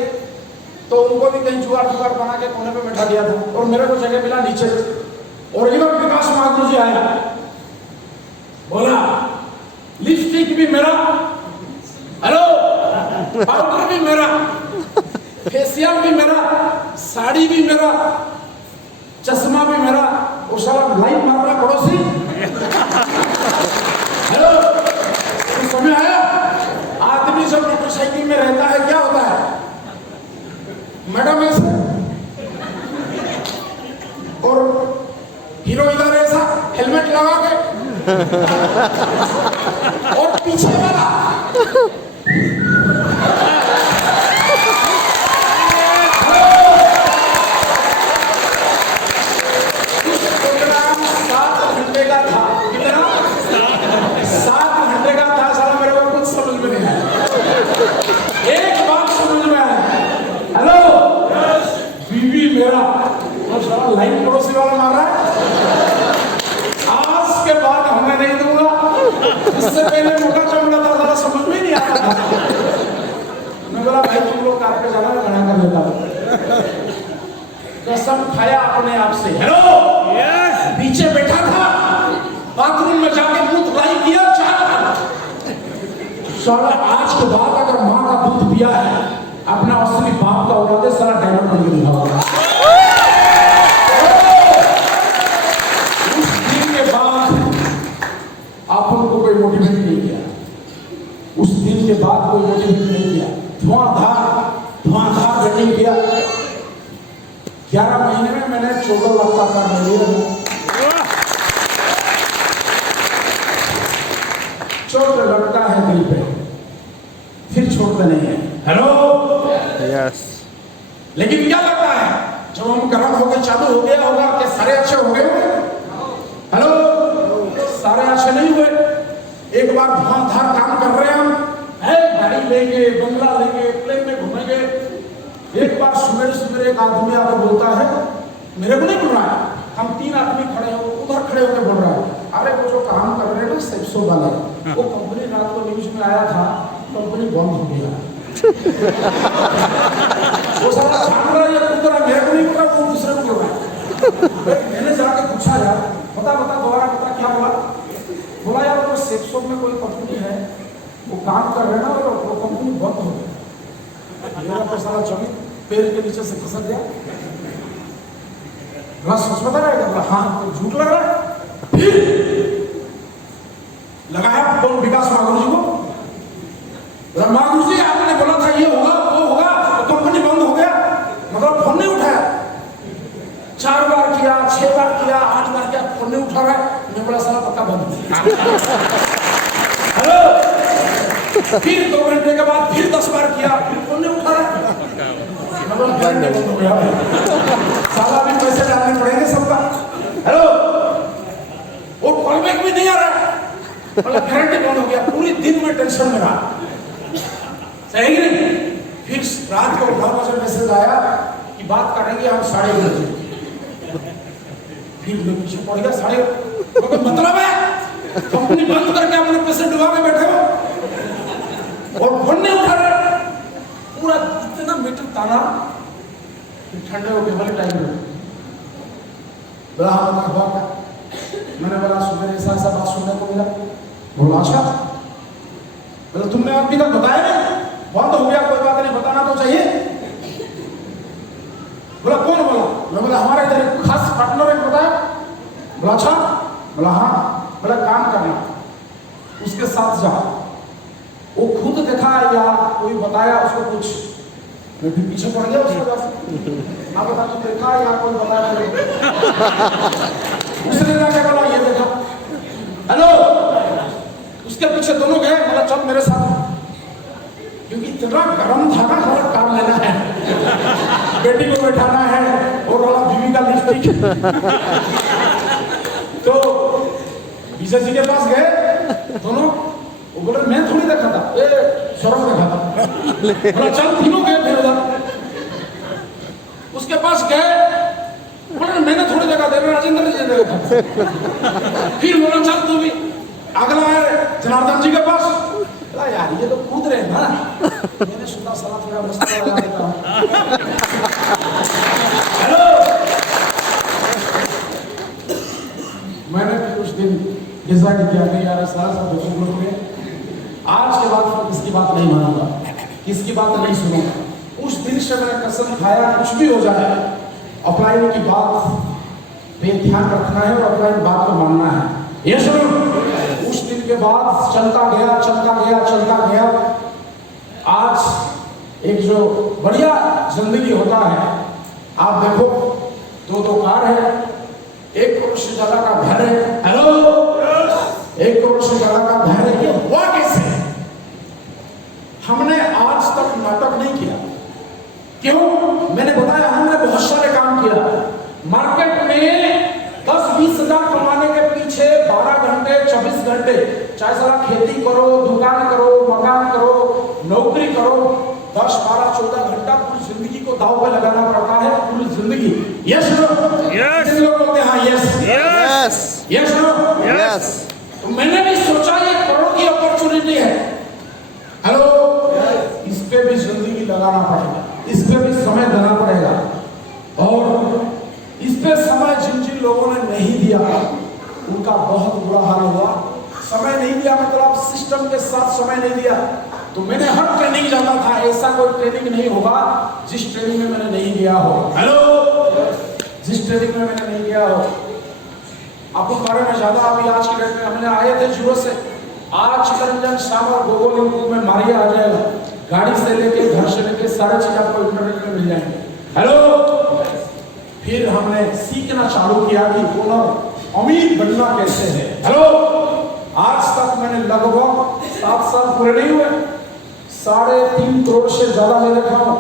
तो उनको भी कहीं जुगाड़ बना के कोने पे बैठा दिया था, और मेरे को जगह मिला नीचे। और इधर विकास माधुर जी आया, बोला लिपस्टिक भी मेरा, हेलो, पाउडर भी मेरा, फेशियल भी मेरा, साड़ी भी मेरा, चश्मा भी मेरा। वो साला लाइन मार रहा पड़ोसी। हेलो, समझ आया? आदमी जब मोटरसाइकिल में रहता है क्या होता है, मैडम ऐसे, और हीरो इधर ऐसा हेलमेट लगा के, और पीछे वाला प्रोग्राम 7 घंटे का था। कितना? 7 घंटे का था। साला मेरे को कुछ समझ में नहीं आया, एक बात समझ में आया, हेलो, बीवी मेरा, और साला लाइन पड़ोसी वाला मार रहा है। आज के बाद हमें नहीं दूंगा, इससे पहले मोटा चमड़ा था, साला समझ में नहीं आता था। मैं बोला भाई तुम लोग कार पे जाना, मैं मना कर देता हूं। कसम खाया अपने आप से। हेलो, पीछे बैठा था, बाथरूम में जाके मुंह धुलाई किया, साला आज के बाद अगर माँ का दूध पिया है, अपना असली बाप का औलाद है, सारा डायमंड बन के दिखाओ। उस दिन के बाद आपन को कोई मोटिवेट नहीं किया, उस दिन के बाद कोई मोटिवेट नहीं किया, धुआंधार गठिन किया। 11 महीने में मैंने 14 लाख का कार्ड ले लिया। चोट लगता है दिल पे, फिर छोड़ते नहीं है। हेलो, यस, लेकिन क्या लगता है जब हम गर्म हो गए, चालू हो गया होगा कि सारे अच्छे हो गए? हेलो, सारे अच्छे नहीं हुए। एक बार धुआंधार काम कर रहे हैं हम, गाड़ी लेंगे, बंगला लेंगे, प्लेन में घूमेंगे। एक बार सुबह एक आदमी आकर बोलता है, मेरे को नहीं बोल रहा है, हम 3 आदमी खड़े हो, उधर खड़े होकर बोल रहा है, अरे वो जो काम कर रहे हैं ना सेप्सो वाले, वो कंपनी रात को न्यूज में आया था, कंपनी बंद हो गया। वो सारा जान रहा है, मेरे को नहीं पता, वो दूसरे को बोल रहा है। मैंने जाके पूछा यार, बता दोबारा बता क्या बोला? बोला यार वो सेप्सो में कोई कंपनी है, वो काम कर रहे हैं ना, वो कंपनी बंद हो गई। मेरा तो सारा जमीन पैर के नीचे से खसक गया। सच बता रहा है? हाँ, तो झूठ लग रहा है। फिर लगाया फोन विकास माधुर जी को, माधुर जी आपने बोला था ये होगा वो होगा, तो कंपनी बंद हो गया, मतलब फोन नहीं उठाया। 4 बार किया, 6 बार किया, 8 बार किया, फोन नहीं उठा रहा है। मैं बोला साला पक्का बंद। हेलो, फिर 2 घंटे के बाद फिर 10 बार किया, फिर फोन नहीं उठा रहा है। बंद हो गया, साला भी पैसे डालने पड़ेंगे सबका। हेलो, वो कॉल बैक भी नहीं आ रहा, मतलब करंट बंद हो गया। पूरी दिन में टेंशन में रहा, सही नहीं। फिर रात को 9 बजे मैसेज आया कि बात करेंगे हम 11:30। फिर मैं पीछे पड़ गया। 11:30 मतलब है कंपनी बंद करके अपने पैसे डुबा के बैठे हो। और फोन नहीं उठा रहा, पूरा इतना मीटर ताना, फिर ठंडे हो गए वाले टाइम में बोला हाँ बता हुआ क्या? मैंने बोला सुबह ऐसा ऐसा बात सुनने को मिला। बोला अच्छा, बोला तुमने अभी तक बताया नहीं? बंद हो गया, कोई बात नहीं, बताना तो चाहिए। बोला कौन बोला? मैं बोला हमारे इधर एक खास पार्टनर है बताया। बोला अच्छा, बोला हाँ, बोला काम करना उसके साथ जा, वो खुद देखा या कोई बताया उसको कुछ? मैं भी पीछे पड़ गया उसके पास, हाँ बता तू देखा या कोई बताया? उसने जाके बोला ये देखा, हेलो, उसके पीछे दोनों गए। बोला चल मेरे साथ, क्योंकि इतना गर्म था ना, थोड़ा काम लेना है, बेटी को बैठाना है और वाला बीवी का लिपस्टिक। तो विजय जी के पास गए दोनों, वो बोले मैं थोड़ी देखा था, ए सौरभ देखा था। बोला चल तीनों गए फिर उधर, उसके पास गए, बोले मैंने थोड़ी देखा था, राजेंद्र जी ने देखा। फिर बोला चल तू भी, अगला है जनार्दन जी के पास। बोला यार ये तो कूद रहे हैं ना, मैंने सुना सला थोड़ा मस्त लगा देता हूँ। हेलो, मैंने फिर उस दिन डिसाइड किया कि यार सारा सब लोग में आज के बाद किसकी बात नहीं मानूंगा, किसकी बात नहीं सुनूंगा। उस दिन से मैंने कसम खाया कुछ भी हो जाए ऑफलाइन की बात पे ध्यान रखना है और ऑफलाइन बात को मानना है। ये सुनो, उस दिन के बाद चलता गया चलता गया चलता गया, आज एक जो बढ़िया जिंदगी होता है, आप देखो दो कार है, 1 करोड़ से ज्यादा का घर है। हेलो, 1 करोड़ से ज्यादा का घर है। ये हुआ कैसे? हमने आज तक नाटक नहीं किया। क्यों? मैंने बताया हमने बहुत सारे काम किया। मार्केट में 10-20 हजार कमाने के पीछे 12 घंटे 24 घंटे, चाहे सारा खेती करो, दुकान करो, मकान करो, नौकरी करो, 10-12-14 घंटा पूरी जिंदगी को दांव पे लगाना पड़ता है, पूरी जिंदगी। यस नो, यस लोग बोलते हैं हाँ yes yes yes no yes. तो मैंने भी सोचा ये करोड़ की अपॉर्चुनिटी है। हेलो, इस पे भी जिंदगी लगाना पड़ेगा, इस पे भी समय देना पड़ेगा। और इस पे समय जिन जिन लोगों ने नहीं दिया उनका बहुत बुरा हाल हुआ। समय नहीं दिया मतलब सिस्टम के साथ समय नहीं दिया। तो मैंने हर ट्रेनिंग जाना था, ऐसा कोई ट्रेनिंग नहीं होगा जिस ट्रेनिंग में मैंने नहीं गया हो। हेलो, जिस ट्रेनिंग में मैंने नहीं गया हो। आपको बारे में ज्यादा अभी आज की डेट में हमने आए थे जीरो से, आज चितरंजन शाम और गोगोल में मारिया आ जाएगा। गाड़ी से लेके घर से लेके सारे चीज आपको इंटरनेट में मिल जाएंगे। हेलो, फिर हमने सीखना चालू किया कि ओनर अमीर बनना कैसे है। हेलो, आज तक मैंने लगभग 7 साल पूरे नहीं हुए, 3.5 करोड़ से ज्यादा ले रखा हूं।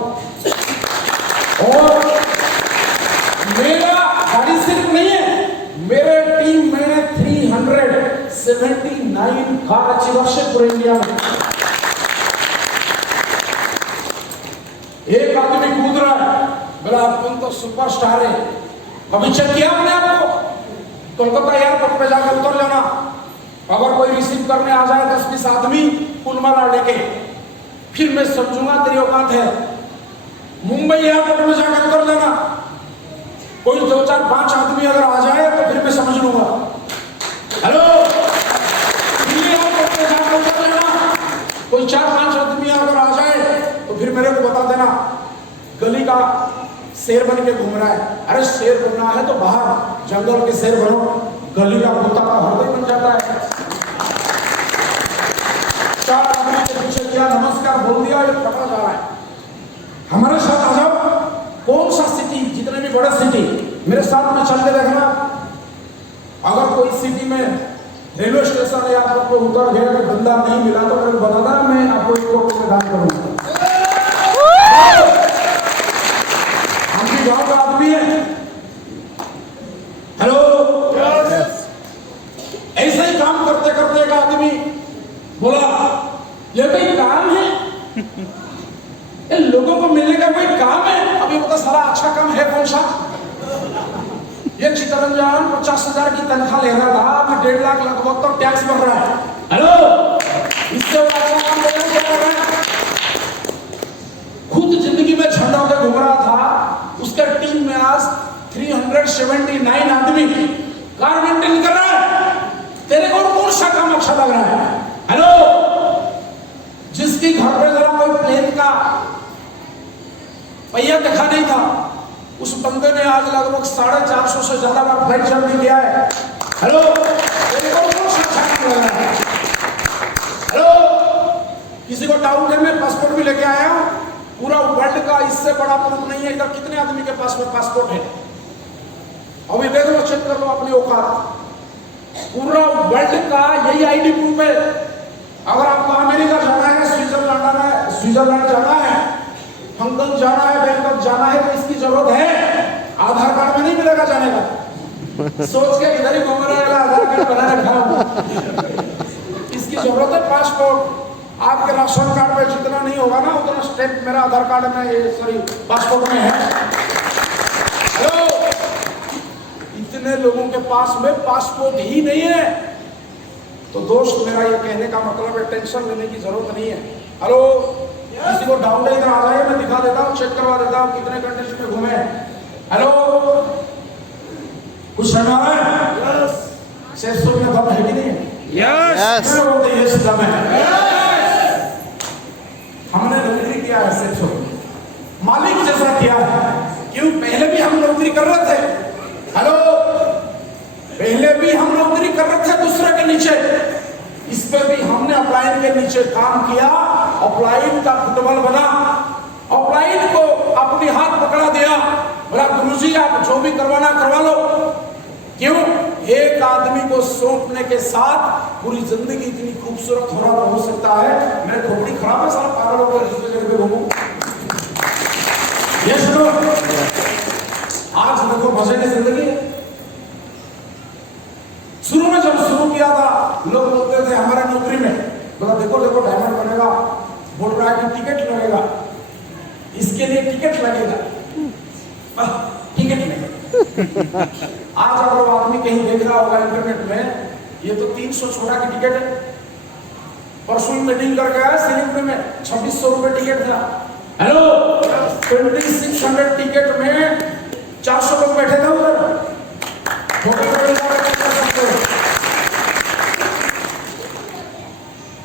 और मेरा गाड़ी सिर्फ नहीं है, मेरे टीम में 379 कार अचीवर्स है पूरे इंडिया में। एक आदमी कूद रहा है, बोला अपन तो सुपरस्टार है। कभी चेक किया आपने आपको? कोलकाता एयरपोर्ट पे जाकर उतर जाना, अगर कोई रिसीव करने आ जाए 10-20 आदमी पुलमाला लेके, फिर मैं समझूंगा तेरी औकात है। मुंबई एयरपोर्ट में जाकर उतर जाना, कोई 2-4-5 आदमी अगर आ जाए तो फिर मैं समझ लूंगा। हेलो, दिल्ली एयरपोर्ट पे जाकर उतर जाना, कोई 4-5 आदमी अगर आ जाए तो फिर मेरे को बता देना गली का शेर बन के घूम रहा है। अरे शेर बनना है तो बाहर जंगल के शेर बनो, गली का कुत्ता का हृदय बन जाता है। 4 आदमी के पीछे क्या नमस्कार बोल दिया, ये पकड़ा जा रहा है। हमारे साथ आ जाओ, कौन सा सिटी, जितने भी बड़े सिटी मेरे साथ में चल के देखना। अगर कोई सिटी में रेलवे स्टेशन या आपको उतर गया कि बंदा नहीं मिला तो मेरे को बता देना, मैं आपको 1 करोड़ में दान करूंगा। हम भी गांव का आदमी है। हेलो, ऐसे ही काम करते करते एक आदमी बोला ये कोई काम है? लोगों को मिलने का कोई काम है? अभी बता सारा अच्छा काम है कौन सा? ये चितरंजन 50,000 की तनख्वाह ले रहा था, अभी 1.5 लाख लगभग तो टैक्स भर रहा है। हेलो, इससे अच्छा काम कर रहे हैं? खुद जिंदगी में झंडा पे घूम रहा था, उसका टीम में आज 379 आदमी कार मेंटेन कर रहा है। तेरे को कौन सा काम अच्छा लग रहा है? हेलो, जिसकी घर पे जरा कोई प्लेन का पहिया दिखा नहीं था, उस बंदे ने आज लगभग 450 से ज्यादा बार फ्लाइट जर्नी किया है। हेलो, तेरे को कौन सा अच्छा काम लग रहा है? हेलो, किसी को डाउट है? मैं पासपोर्ट भी लेके आया हूं। पूरा वर्ल्ड का इससे बड़ा प्रूफ नहीं है। इधर कितने आदमी के पास में पासपोर्ट है? अभी देख लो, चेक कर लो अपनी औकात। पूरा वर्ल्ड का यही आईडी प्रूफ है। अगर आपको अमेरिका जाना है, स्विट्जरलैंड जाना है, हांगकांग जाना है, बैंकॉक जाना है, तो इसकी जरूरत है। आधार कार्ड में नहीं मिलेगा जाने का। सोच के इधर ही घूम रहा है, आधार कार्ड बना रखा हूं। इसकी जरूरत है पासपोर्ट। आपके राशन कार्ड में जितना नहीं होगा ना, उतना स्टेप मेरा आधार कार्ड में, सॉरी, पासपोर्ट में है। हेलो, इतने लोगों के पास में पासपोर्ट ही नहीं है। तो दोस्त, मेरा ये कहने का मतलब है, टेंशन लेने की जरूरत नहीं है। हेलो, किसी को डाउट है, इधर आ जाइए, मैं दिखा देता हूँ, चेक करवा देता हूँ कितने कंट्रीज में घूमे। हेलो, कुछ समझ आ रहा है? शेष में दम है कि नहीं है? यस बोलते ये दम है। हमने नौकरी किया है, शेष मालिक जैसा किया है। क्यों? पहले भी हम नौकरी कर रहे थे। हेलो, पहले भी हम नौकरी कर रहे थे दूसरे के नीचे। इस पे भी हमने अपलाइन के नीचे काम किया। अपलाइन का फुटबॉल बना, अपलाइन को अपनी हाथ पकड़ा दिया, बोला गुरुजी आप जो भी करवाना करवा लो। क्यों? एक आदमी को सौंपने के साथ पूरी जिंदगी इतनी खूबसूरत होना तो हो सकता है। मेरे खोपड़ी खराब है, सारा पागल होकर दूसरी जगह पे घूमूं। ये सुनो, आज देखो मजे की जिंदगी है। शुरू में जब शुरू किया था, लोग बोलते थे हमारे नौकरी में, बोला देखो देखो डायमंड बनेगा, बोल रहा है कि टिकट लगेगा, इसके लिए टिकट लगेगा, टिकट लगेगा। आज अगर वो आदमी कहीं देख रहा होगा इंटरनेट में, ये तो 300 छोटा की टिकट है। परसों मीटिंग करके आया सिलीगुड़ी में, 2600 रुपए टिकट था। हेलो, 2600 टिकट में 400 लोग बैठे थे उधर।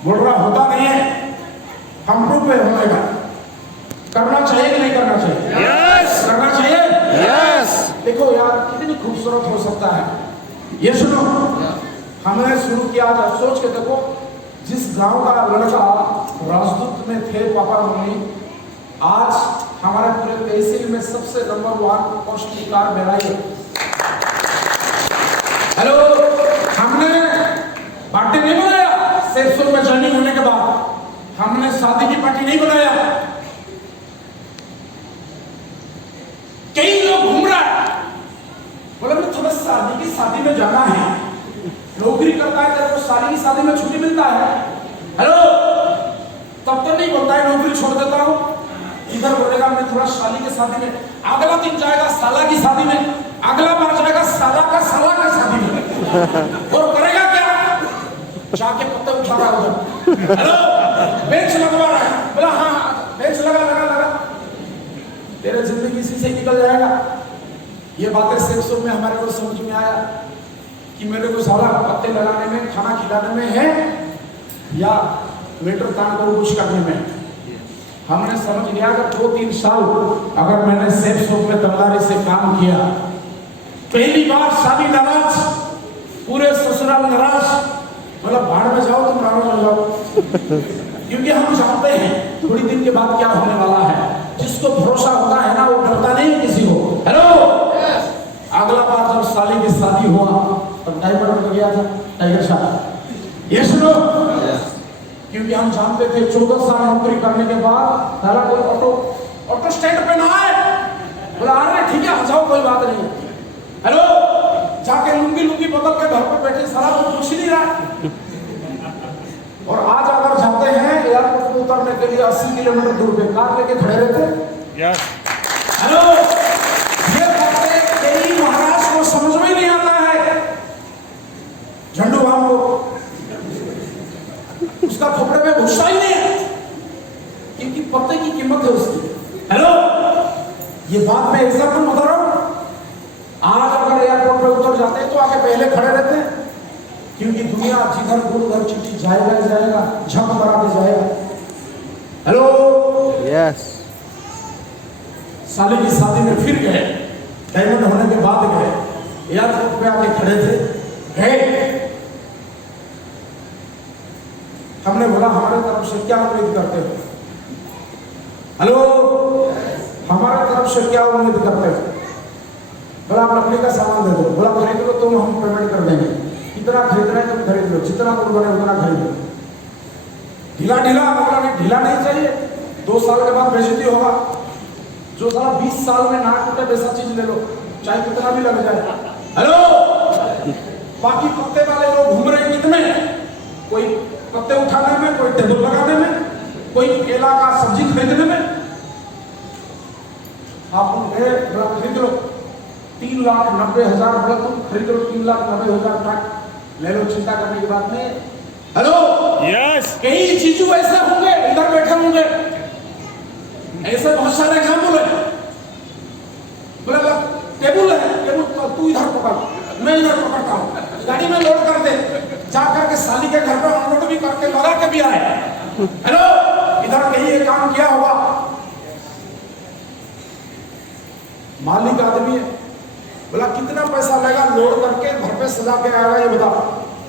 बोल रहा होता नहीं है, हम प्रूफ पे होने का। करना चाहिए कि नहीं करना चाहिए? यस करना चाहिए। यस देखो यार, कितनी खूबसूरत हो सकता है। ये सुनो, हमने शुरू किया था, सोच के देखो, जिस गांव का लड़का राजदूत में थे पापा मम्मी, आज हमारे पूरे तहसील में सबसे नंबर 1 कॉस्टली कार मेरा ही। हेलो, हमने पार्टी नहीं बनाया सेक्सों में जर्नी होने के बाद, हमने शादी की पार्टी नहीं बनाया। कई लोग घूम रहा है, बोले मैं थोड़ा शादी में जाना है, नौकरी करता है, तेरे को साली की शादी में छुट्टी मिलता है। हेलो, तब तो नहीं बोलता है नौकरी छोड़ देता हूं, इधर बोलेगा मैं थोड़ा साली के शादी में, अगला दिन जाएगा साला की शादी में, अगला बार जाएगा साला का शादी में। और करेगा क्या? जाके पत्ते उठा रहा उधर। हेलो, बेंच लगवा रहा है, बोला हाँ बेंच लगा, तेरे जिंदगी इसी से निकल जाएगा। ये बातें सेक्सों में हमारे को समझ में आया कि मेरे को साला पत्ते लगाने में, खाना खिलाने में है या मीटर तान को कुछ करने में। हमने समझ लिया कि 2-3 साल अगर मैंने सेक्स शॉप में दमदारी से काम किया, पहली बार शादी नाराज, पूरे ससुराल नाराज, मतलब भाड़ में जाओ तुम नाराज हो जाओ। क्योंकि हम जानते हैं थोड़ी दिन के बाद क्या होने वाला है। जिसको भरोसा होता है ना, वो डरता नहीं है किसी को। हेलो, अगला बार जब साली की शादी हुआ तब डायमंड हो गया था, टाइगर साहब। ये सुनो, क्योंकि हम जानते थे 14 साल नौकरी करने के बाद साला कोई ऑटो स्टैंड पे ना आए, बोला अरे ठीक है आ जाओ, कोई बात नहीं। हेलो, जाके लुंगी बदल के घर पे बैठे, साला को कुछ नहीं रहा। और आज अगर जाते हैं एयरपोर्ट पे उतरने के लिए 80 किलोमीटर दूर पे कार लेके खड़े रहते। हेलो, ये बातें कई महाराज को समझ में नहीं आता है। झंडू बाबू को उसका खोपड़े में गुस्सा ही नहीं है। ये बात मैं एग्जाम्पल बता रहा हूं। आज अगर एयरपोर्ट पे उतर जाते हैं तो आगे पहले खड़े रहते हैं, क्योंकि दुनिया जिधर दूर उधर चिट्ठी जाएगा ही जाएगा, झक मारा के जाएगा। हेलो, यस, साले की शादी में फिर गए, डायमंड होने के बाद गए, एयरपोर्ट पे आके खड़े थे, गए, हमने बोला हमारे तरफ से क्या उम्मीद करते हो? हेलो, हमारे तरफ से क्या उम्मीद करते हो? बोला आप लकड़ी का सामान दे दो। बोला खरीद लो तुम, हम पेमेंट कर देंगे। कितना खरीदना है तुम खरीद लो, जितना दूर बने उतना खरीद लो। ढीला ढीला, बोला नहीं ढीला नहीं चाहिए, 2 साल के बाद बेइज्जती होगा। जो साला 20 साल में नाक टूटे वैसा चीज ले लो, चाहे कितना भी लग जाए। हेलो, बाकी पत्ते वाले लोग घूम रहे हैं कितने, कोई पत्ते उठाने में, कोई टेबल लगाने में, कोई केला का सब्जी खरीदने में। आप गए, बोला खरीद लो 3,90,000, बोला तुम खरीद लो 3,90,000 ट्रक ले लो, चिंता करने की बात नहीं। हेलो, यस, कई चीजों ऐसे होंगे, इधर बैठे होंगे, ऐसे बहुत सारे एग्जाम्पल है। बोला टेबल है, टेबल तो तू इधर पकड़, मैं इधर पकड़ता हूँ, गाड़ी में लोड कर दे, जाकर के साली के घर पर अनलोड भी करके लगा के भी आए। हेलो, इधर कहीं ये काम किया होगा। मालिक आदमी है, बोला कितना पैसा लगेगा लोड करके घर पे सजा के आएगा ये बता।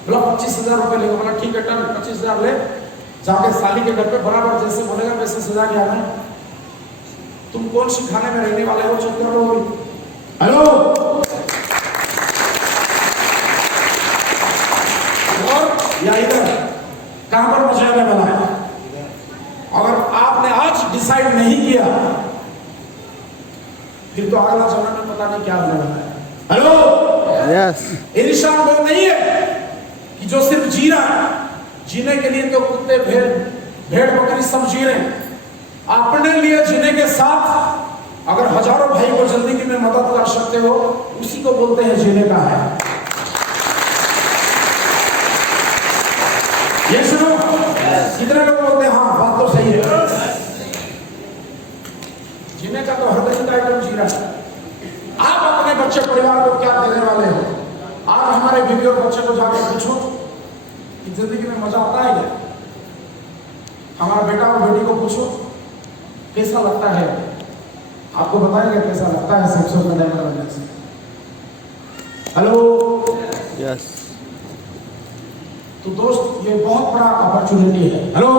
बोला 25,000 रुपए लेगा। बोला ठीक है टन, 25,000 ले, जाके साली के घर पे बराबर जैसे बोलेगा वैसे सजा के आना। तुम कौन सी खाने में रहने वाले हो, चेक कर लो अभी। हेलो, और या इधर कहां पर मुझे वाला है? अगर आपने आज डिसाइड नहीं किया फिर तो अगला समय में पता नहीं क्या होने वाला है। हेलो, यस, इंसान वो नहीं है कि जो सिर्फ जी रहा है, जीने के लिए तो कुत्ते भेड़ बकरी सब जी रहे हैं। अपने लिए जीने के साथ अगर हजारों भाई को जिंदगी में मदद कर सकते हो, उसी को बोलते हैं जीने का है। ये सुनो, कितने लोग बोलते हैं हाँ बात तो सही है, जीने का तो हर दिन का आइटम जी रहा है। आप अपने बच्चे परिवार को क्या देने वाले हो? आज हमारे बीवी और बच्चे को जाकर पूछो कि जिंदगी में मजा आता है क्या? हमारा बेटा और बेटी को पूछो कैसा लगता है, आपको बताएंगे कैसा लगता है सेक्सुअल कंटेंट बनने से। हेलो, यस, तो दोस्त ये बहुत बड़ा अपॉर्चुनिटी है। हेलो,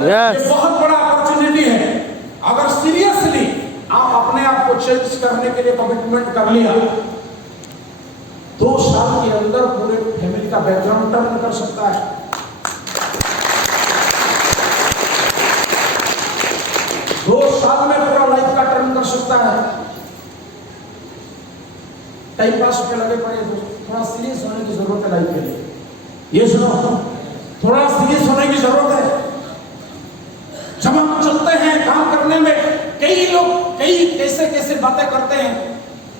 यस, ये बहुत बड़ा अपॉर्चुनिटी है। अगर सीरियसली आप अपने आप को चेंज करने के लिए कमिटमेंट कर लिया, 2 साल के अंदर पूरे फैमिली का बैकग्राउंड टर्न कर सकता है। 2 साल में पूरा लाइफ का टर्न कर सकता है। टाइम पास पे लगे पड़े, थोड़ा सीरियस होने की जरूरत है लाइफ के लिए। ये सुनो, थोड़ा सीरियस होने की जरूरत है। जब हम चलते हैं काम करने में, कई लोग कई कैसे कैसे बातें करते हैं।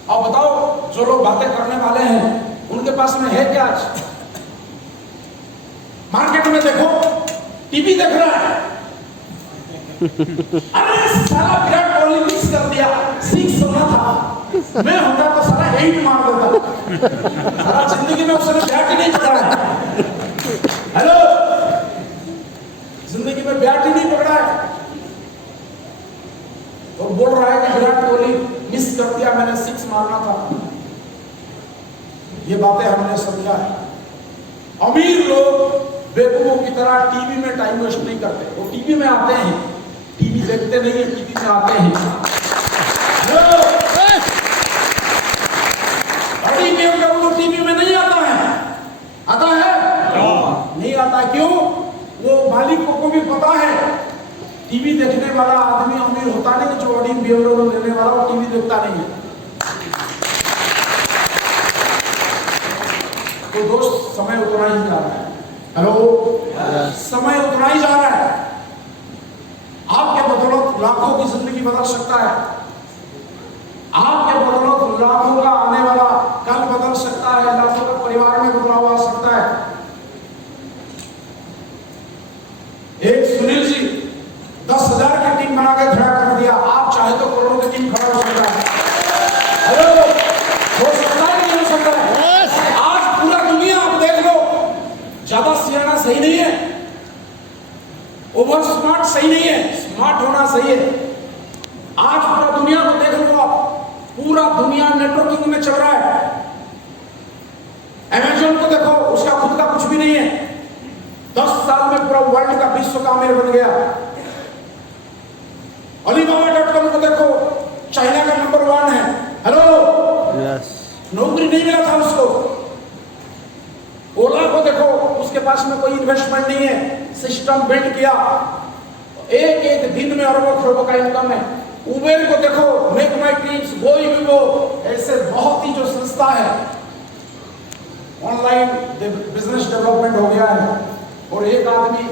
और बताओ, जो लोग बातें करने वाले हैं उनके पास में है क्या? आज मार्केट में देखो, टीवी देख रहा है, अरे साला विराट कोहली मिस कर दिया, 6 होना था, मैं होता तो साला 8 मार देता। साला जिंदगी में उसने बैट ही नहीं पकड़ा है। हेलो, जिंदगी में बैट ही नहीं पकड़ा है और बोल रहा है कि विराट कोहली मिस कर दिया, मैंने 6 मारना था। ये बातें हमने समझा है। अमीर लोग बेवकूफों की तरह टीवी में टाइम वेस्ट नहीं करते। वो टीवी में आते हैं, टीवी देखते नहीं है, टीवी में आते हैं। बड़ी बेवकूफ लोग टीवी में नहीं आता है। आता है? नहीं आता है। क्यों? वो मालिक को भी पता है टीवी देखने वाला आदमी अमीर होता नहीं, जो ऑडियंस बिहेवियर लेने वाला वो टीवी देखता नहीं है। तो दोस्त, समय उतना ही जा रहा है। हेलो, समय उतना ही जा रहा है। आपके बदौलत लाखों की जिंदगी बदल सकता है। आपके बदौलत लाखों का आने वाला कल बदल सकता है। लाखों का परिवार में बदलाव आ सकता है। एक सुनील जी 10,000 की टीम बना के खड़ा कर दिया, आप चाहे तो करोड़ों की टीम खड़ा हो सकता है। ज्यादा सियाना सही नहीं है, ओवर स्मार्ट सही नहीं है, स्मार्ट होना सही है। आज पूरा दुनिया को देख लो आप, पूरा दुनिया नेटवर्किंग में चल रहा है। अमेज़न को देखो, उसका खुद का कुछ भी नहीं है, 10 साल में पूरा वर्ल्ड का विश्व का अमीर बन गया। Alibaba.com को देखो, चाइना का नंबर 1 है। हेलो, नौकरी नहीं मिला था उसको। ओला को देखो, उसके पास में कोई इन्वेस्टमेंट नहीं है, सिस्टम बिल्ड किया, एक एक दिन में अरबों खरबों का इनकम है। उबेर को देखो, मेक माई ट्रिप्स, गोइबिबो, ऐसे बहुत ही जो संस्था है, ऑनलाइन बिजनेस डेवलपमेंट हो गया है। और एक आदमी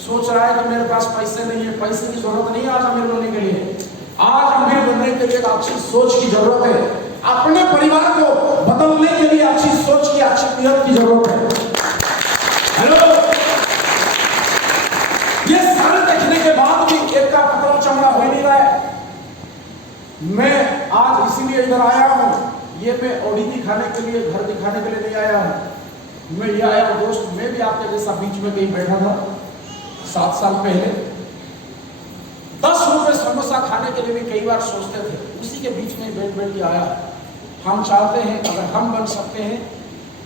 सोच रहा है कि मेरे पास पैसे नहीं है, पैसे की जरूरत नहीं है आज अमीर बनने के लिए। आज अमीर बनने के लिए अच्छी सोच की जरूरत है, अपने परिवार को बदलने के लिए अच्छी सोच की, अच्छी नियत की जरूरत है। हेलो, ये सारे देखने के बाद भी एक का पतला चमड़ा हो नहीं रहा है। मैं आज इसीलिए इधर आया हूं, ये मैं ऑडी दिखाने के लिए, घर दिखाने के लिए नहीं आया हूं। मैं ये आया हूं दोस्त, मैं भी आपके जैसा बीच में कहीं बैठा था 7 साल पहले। 10 रुपए समोसा खाने के लिए भी कई बार सोचते थे, उसी के बीच में बैठ बैठ के आया। हम चाहते हैं अगर हम बन सकते हैं,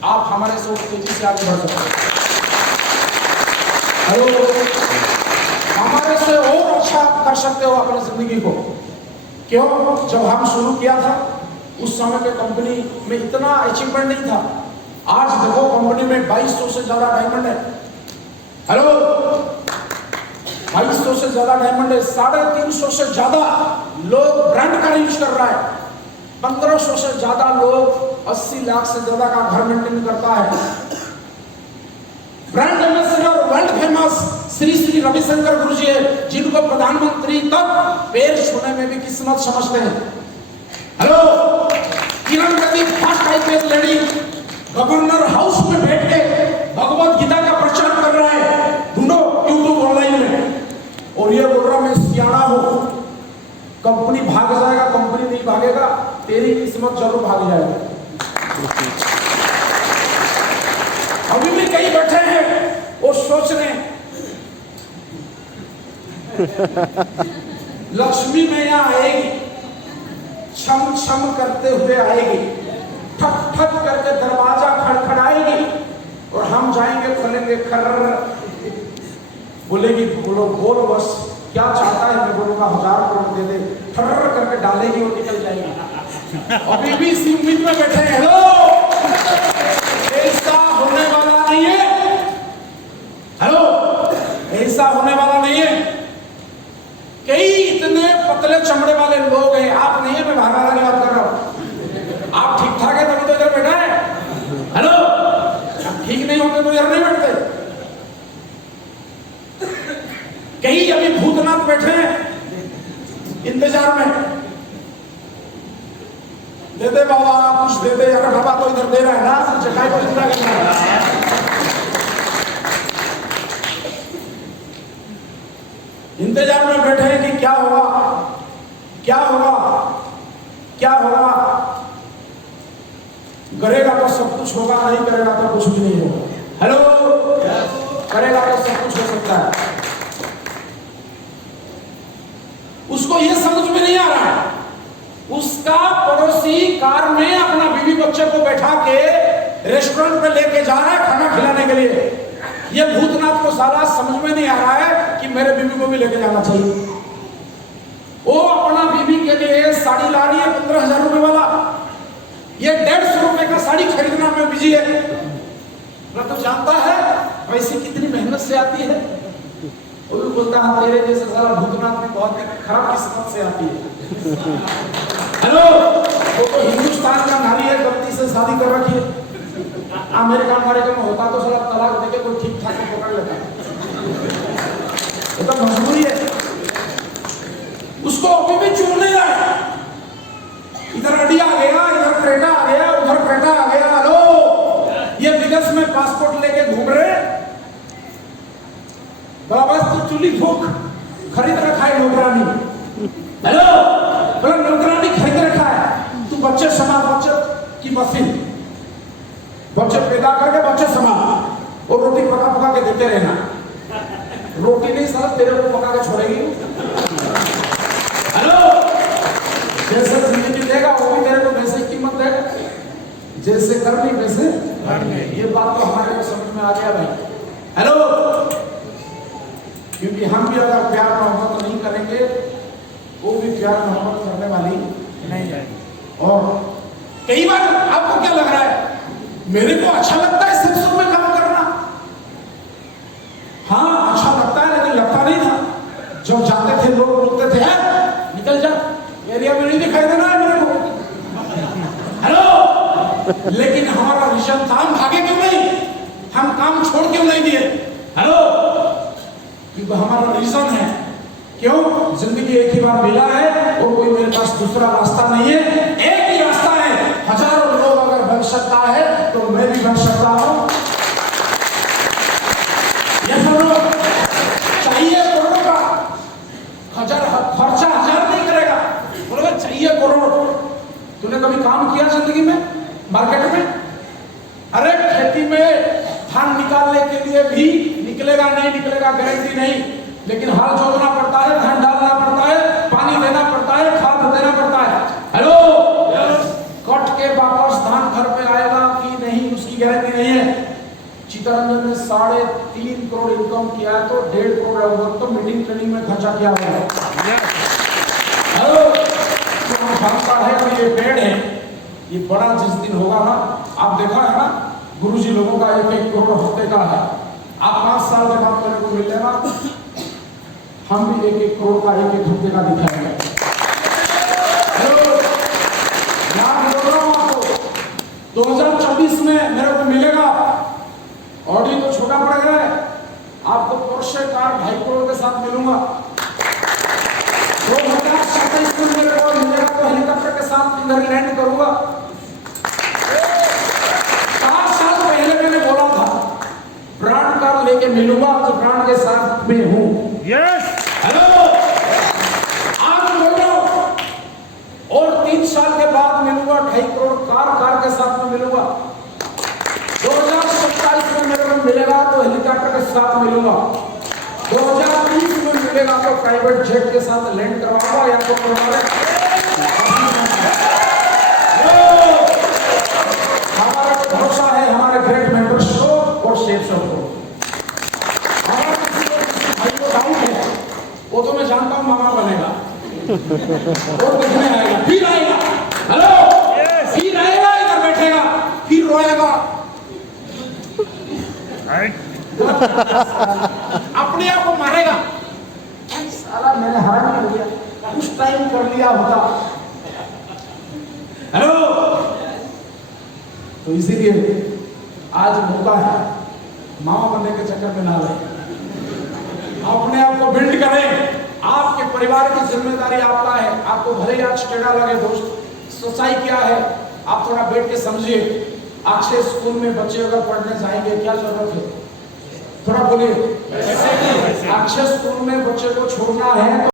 आप हमारे से तेजी से आगे बढ़ सकते हैं। हेलो, हमारे से और अच्छा कर सकते हो अपनी जिंदगी को। क्यों? जब हम शुरू किया था उस समय पे कंपनी में इतना अचीवमेंट नहीं था। आज देखो कंपनी में 2200 से ज्यादा डायमंड है। हेलो, 2200 से ज्यादा डायमंड है, 350 से ज्यादा लोग ब्रांड का यूज कर रहा है, 1500 से ज्यादा लोग 80 लाख से ज्यादा का घर मेंटेन करता है। Brand ambassador world famous Shri Shri Ravishankar गुरु जी है, जिनको प्रधानमंत्री तक पैर छूने में भी किस्मत समझते हैं। Hello, Kiran Bedi first IPS lady governor house में बैठ के भगवत गीता का प्रचार कर रहा है, ढूंढो यूट्यूब ऑनलाइन में। और ये बोल रहा मैं सियाना हूं, कंपनी भाग जाएगा, कंपनी नहीं भागेगा, तेरी किस्मत जरूर भाग जाएगा। अभी भी कई बैठे हैं वो सोच रहे हैं लक्ष्मी मैया आएगी, छम छम करते हुए आएगी, ठक ठक करके दरवाजा खड़खड़ाएगी और हम जाएंगे, खोलेंगे, खर्र बोलेगी, बोलो बोलो बस क्या चाहता है। मैं बोलूंगा 1000 करोड़ दे दे, ठर्र करके डालेगी और निकल जाएगी। अभी भी इसी उम्मीद में बैठे हैं। हेलो, ऐसा होने वाला नहीं है। हेलो, ऐसा होने वाला नहीं है। कई इतने पतले चमड़े वाले लोग हैं, आप नहीं है, मैं भागा वाली बात कर रहा हूं। आप ठीक ठाक है तभी तो इधर बैठा है। हेलो, आप ठीक नहीं होते तो इधर नहीं बैठते। कई अभी भूतनाथ बैठे हैं इंतजार में, दे दे बाबा कुछ दे दे। अगर बाबा तो इधर दे रहा है ना, चटाई को जिंदा करना है। इंतजार में बैठे हैं कि क्या होगा, क्या होगा, क्या होगा। करेगा तो सब कुछ होगा, नहीं करेगा तो कुछ भी नहीं होगा। हेलो, करेगा तो सब कुछ हो सकता है। उसको ये समझ में नहीं आ रहा है, उसका पड़ोसी कार में अपना बीवी बच्चे को बैठा के रेस्टोरेंट पे लेके जा रहा है खाना खिलाने के लिए। ये भूतनाथ को साला समझ में नहीं आ रहा है कि मेरे बीवी को भी लेके जाना चाहिए। वो अपना बीवी के लिए साड़ी ला रही है 15,000 रुपए वाला, ये 150 रुपए का साड़ी खरीदना में बिजी है। तो जानता है वैसे कितनी मेहनत से आती है। वो भी बोलता है तेरे जैसे साला भूतनाथ भी बहुत खराब किस्मत से आती है। हेलो, वो तो हिंदुस्तान का नारी है, गलती से शादी कर रखी है। अमेरिका में होता तो साला तलाक देके कोई ठीक ठाक पकड़ लेता, ये तो मजबूरी है। उसको अभी भी चुन नहीं रहा है। इधर अडी आ गया, इधर क्रेटा आ गया, उधर क्रेटा आ गया। हेलो, ये विदेश में पासपोर्ट लेके घूम रहे, बस तो चुली फूक खरीद रखा है नौकरानी। हेलो, बोला नौकरानी खरीद रखा है, तू बच्चे संभाल, बच्चे की मशीन, बच्चे पैदा करके बच्चे संभाल। वो रोटी पका पका के देते रहना। रोटी नहीं साला तेरे को पका के छोड़ेगी। हेलो, जैसे जिंदगी देगा वो भी तेरे को वैसे ही कीमत देगा, जैसे करनी वैसे। ये बात तो हमारे को समझ में आ गया भाई। हेलो, क्योंकि हम भी अगर प्यार मोहब्बत नहीं करेंगे वो भी प्यार मोहब्बत करने वाली नहीं है। और कई बार आपको क्या लग रहा है, मेरे को अच्छा लगता है शिक्षक में काम करना। हाँ अच्छा लगता है, लेकिन लगता नहीं था। जब जाते थे लोग बोलते थे निकल जा, एरिया में नहीं दिखाई देना है मेरे को। हेलो, लेकिन हमारा विजन था, हम भागे क्यों नहीं, हम काम छोड़ क्यों नहीं दिए। हेलो, क्योंकि हमारा रीजन है। क्यों? जिंदगी एक ही बार मिला है और कोई मेरे पास दूसरा रास्ता नहीं है, एक ही रास्ता है। हजारों लोग अगर बन सकता है तो मैं भी बन सकता हूं। ये सुनो, चाहिए करोड़ का खर्चा 1000 नहीं करेगा, बोलेगा चाहिए करोड़। तूने कभी काम किया जिंदगी में मार्केट में? अरे खेती में धान निकालने के लिए भी निकलेगा नहीं निकलेगा गारंटी नहीं, लेकिन हाल जोतना पड़ता है, धान डालना पड़ता है, पानी देना पड़ता है, खाद देना पड़ता है। हेलो, कट के वापस धान घर पे आएगा कि नहीं उसकी गारंटी नहीं है। चित्तरंजन ने 3.5 करोड़ इनकम किया है तो 1.5 करोड़ लगभग तो मीटिंग ट्रेनिंग में खर्चा किया हुआ है। हेलो, तो हम जानता है कि ये पेड़ है, ये बड़ा जिस दिन होगा ना, आप देखा है ना गुरुजी लोगों का 1-1 करोड़ हफ्ते का है। आप 5 साल के बाद मेरे को मिल लेना, हम भी 1-1 करोड़ का 1-1 हफ्ते का दिखाएंगे। याद बोल रहा हूं आपको, 2024 में मेरे को मिलेगा। ऑडी तो छोटा पड़ गया है, आपको पोर्शे कार 2.5 करोड़ के साथ मिलूंगा। 2027 में मेरे को मिलेगा तो हेलीकॉप्टर के साथ इधर लैंड करूंगा। 4 साल पहले मैंने बोला था ब्रांड कार लेके मिलूंगा, तो ब्रांड के साथ में हूं। यस। हेलो, आज बोल रहा हूं, और 3 साल के बाद मिलूंगा 2.5 करोड़ कार के साथ में मिलूंगा। 2027 में मेरे को मिलेगा तो हेलीकॉप्टर के साथ मिलूंगा। 2030 में मिलेगा तो प्राइवेट जेट के साथ लैंड करवाऊंगा या तो हमारा भरोसा है हमारे ग्रेट मेंबर्स को और शेफ को। हमारा भाई को डाउट है, वो तो मैं जानता हूं मामा बनेगा, वो देखने आएगा, फिर आएगा। हेलो, फिर आएगा, इधर बैठेगा, फिर रोएगा, अपने आप को मारेगा। साला मैंने हराम कर दिया, उस टाइम कर लिया होता। हेलो, तो इसीलिए आज मौका है, मामा बनने के चक्कर में ना लगे, अपने आप को बिल्ड करें। आपके परिवार की जिम्मेदारी आपका है। आपको भले आज टेढ़ा लगे दोस्त, सच्चाई क्या है आप थोड़ा बैठ के समझिए। अच्छे स्कूल में बच्चे अगर पढ़ने जाएंगे क्या जरूरत है, थोड़ा बोलिए। अच्छे स्कूल में बच्चे को छोड़ना है तो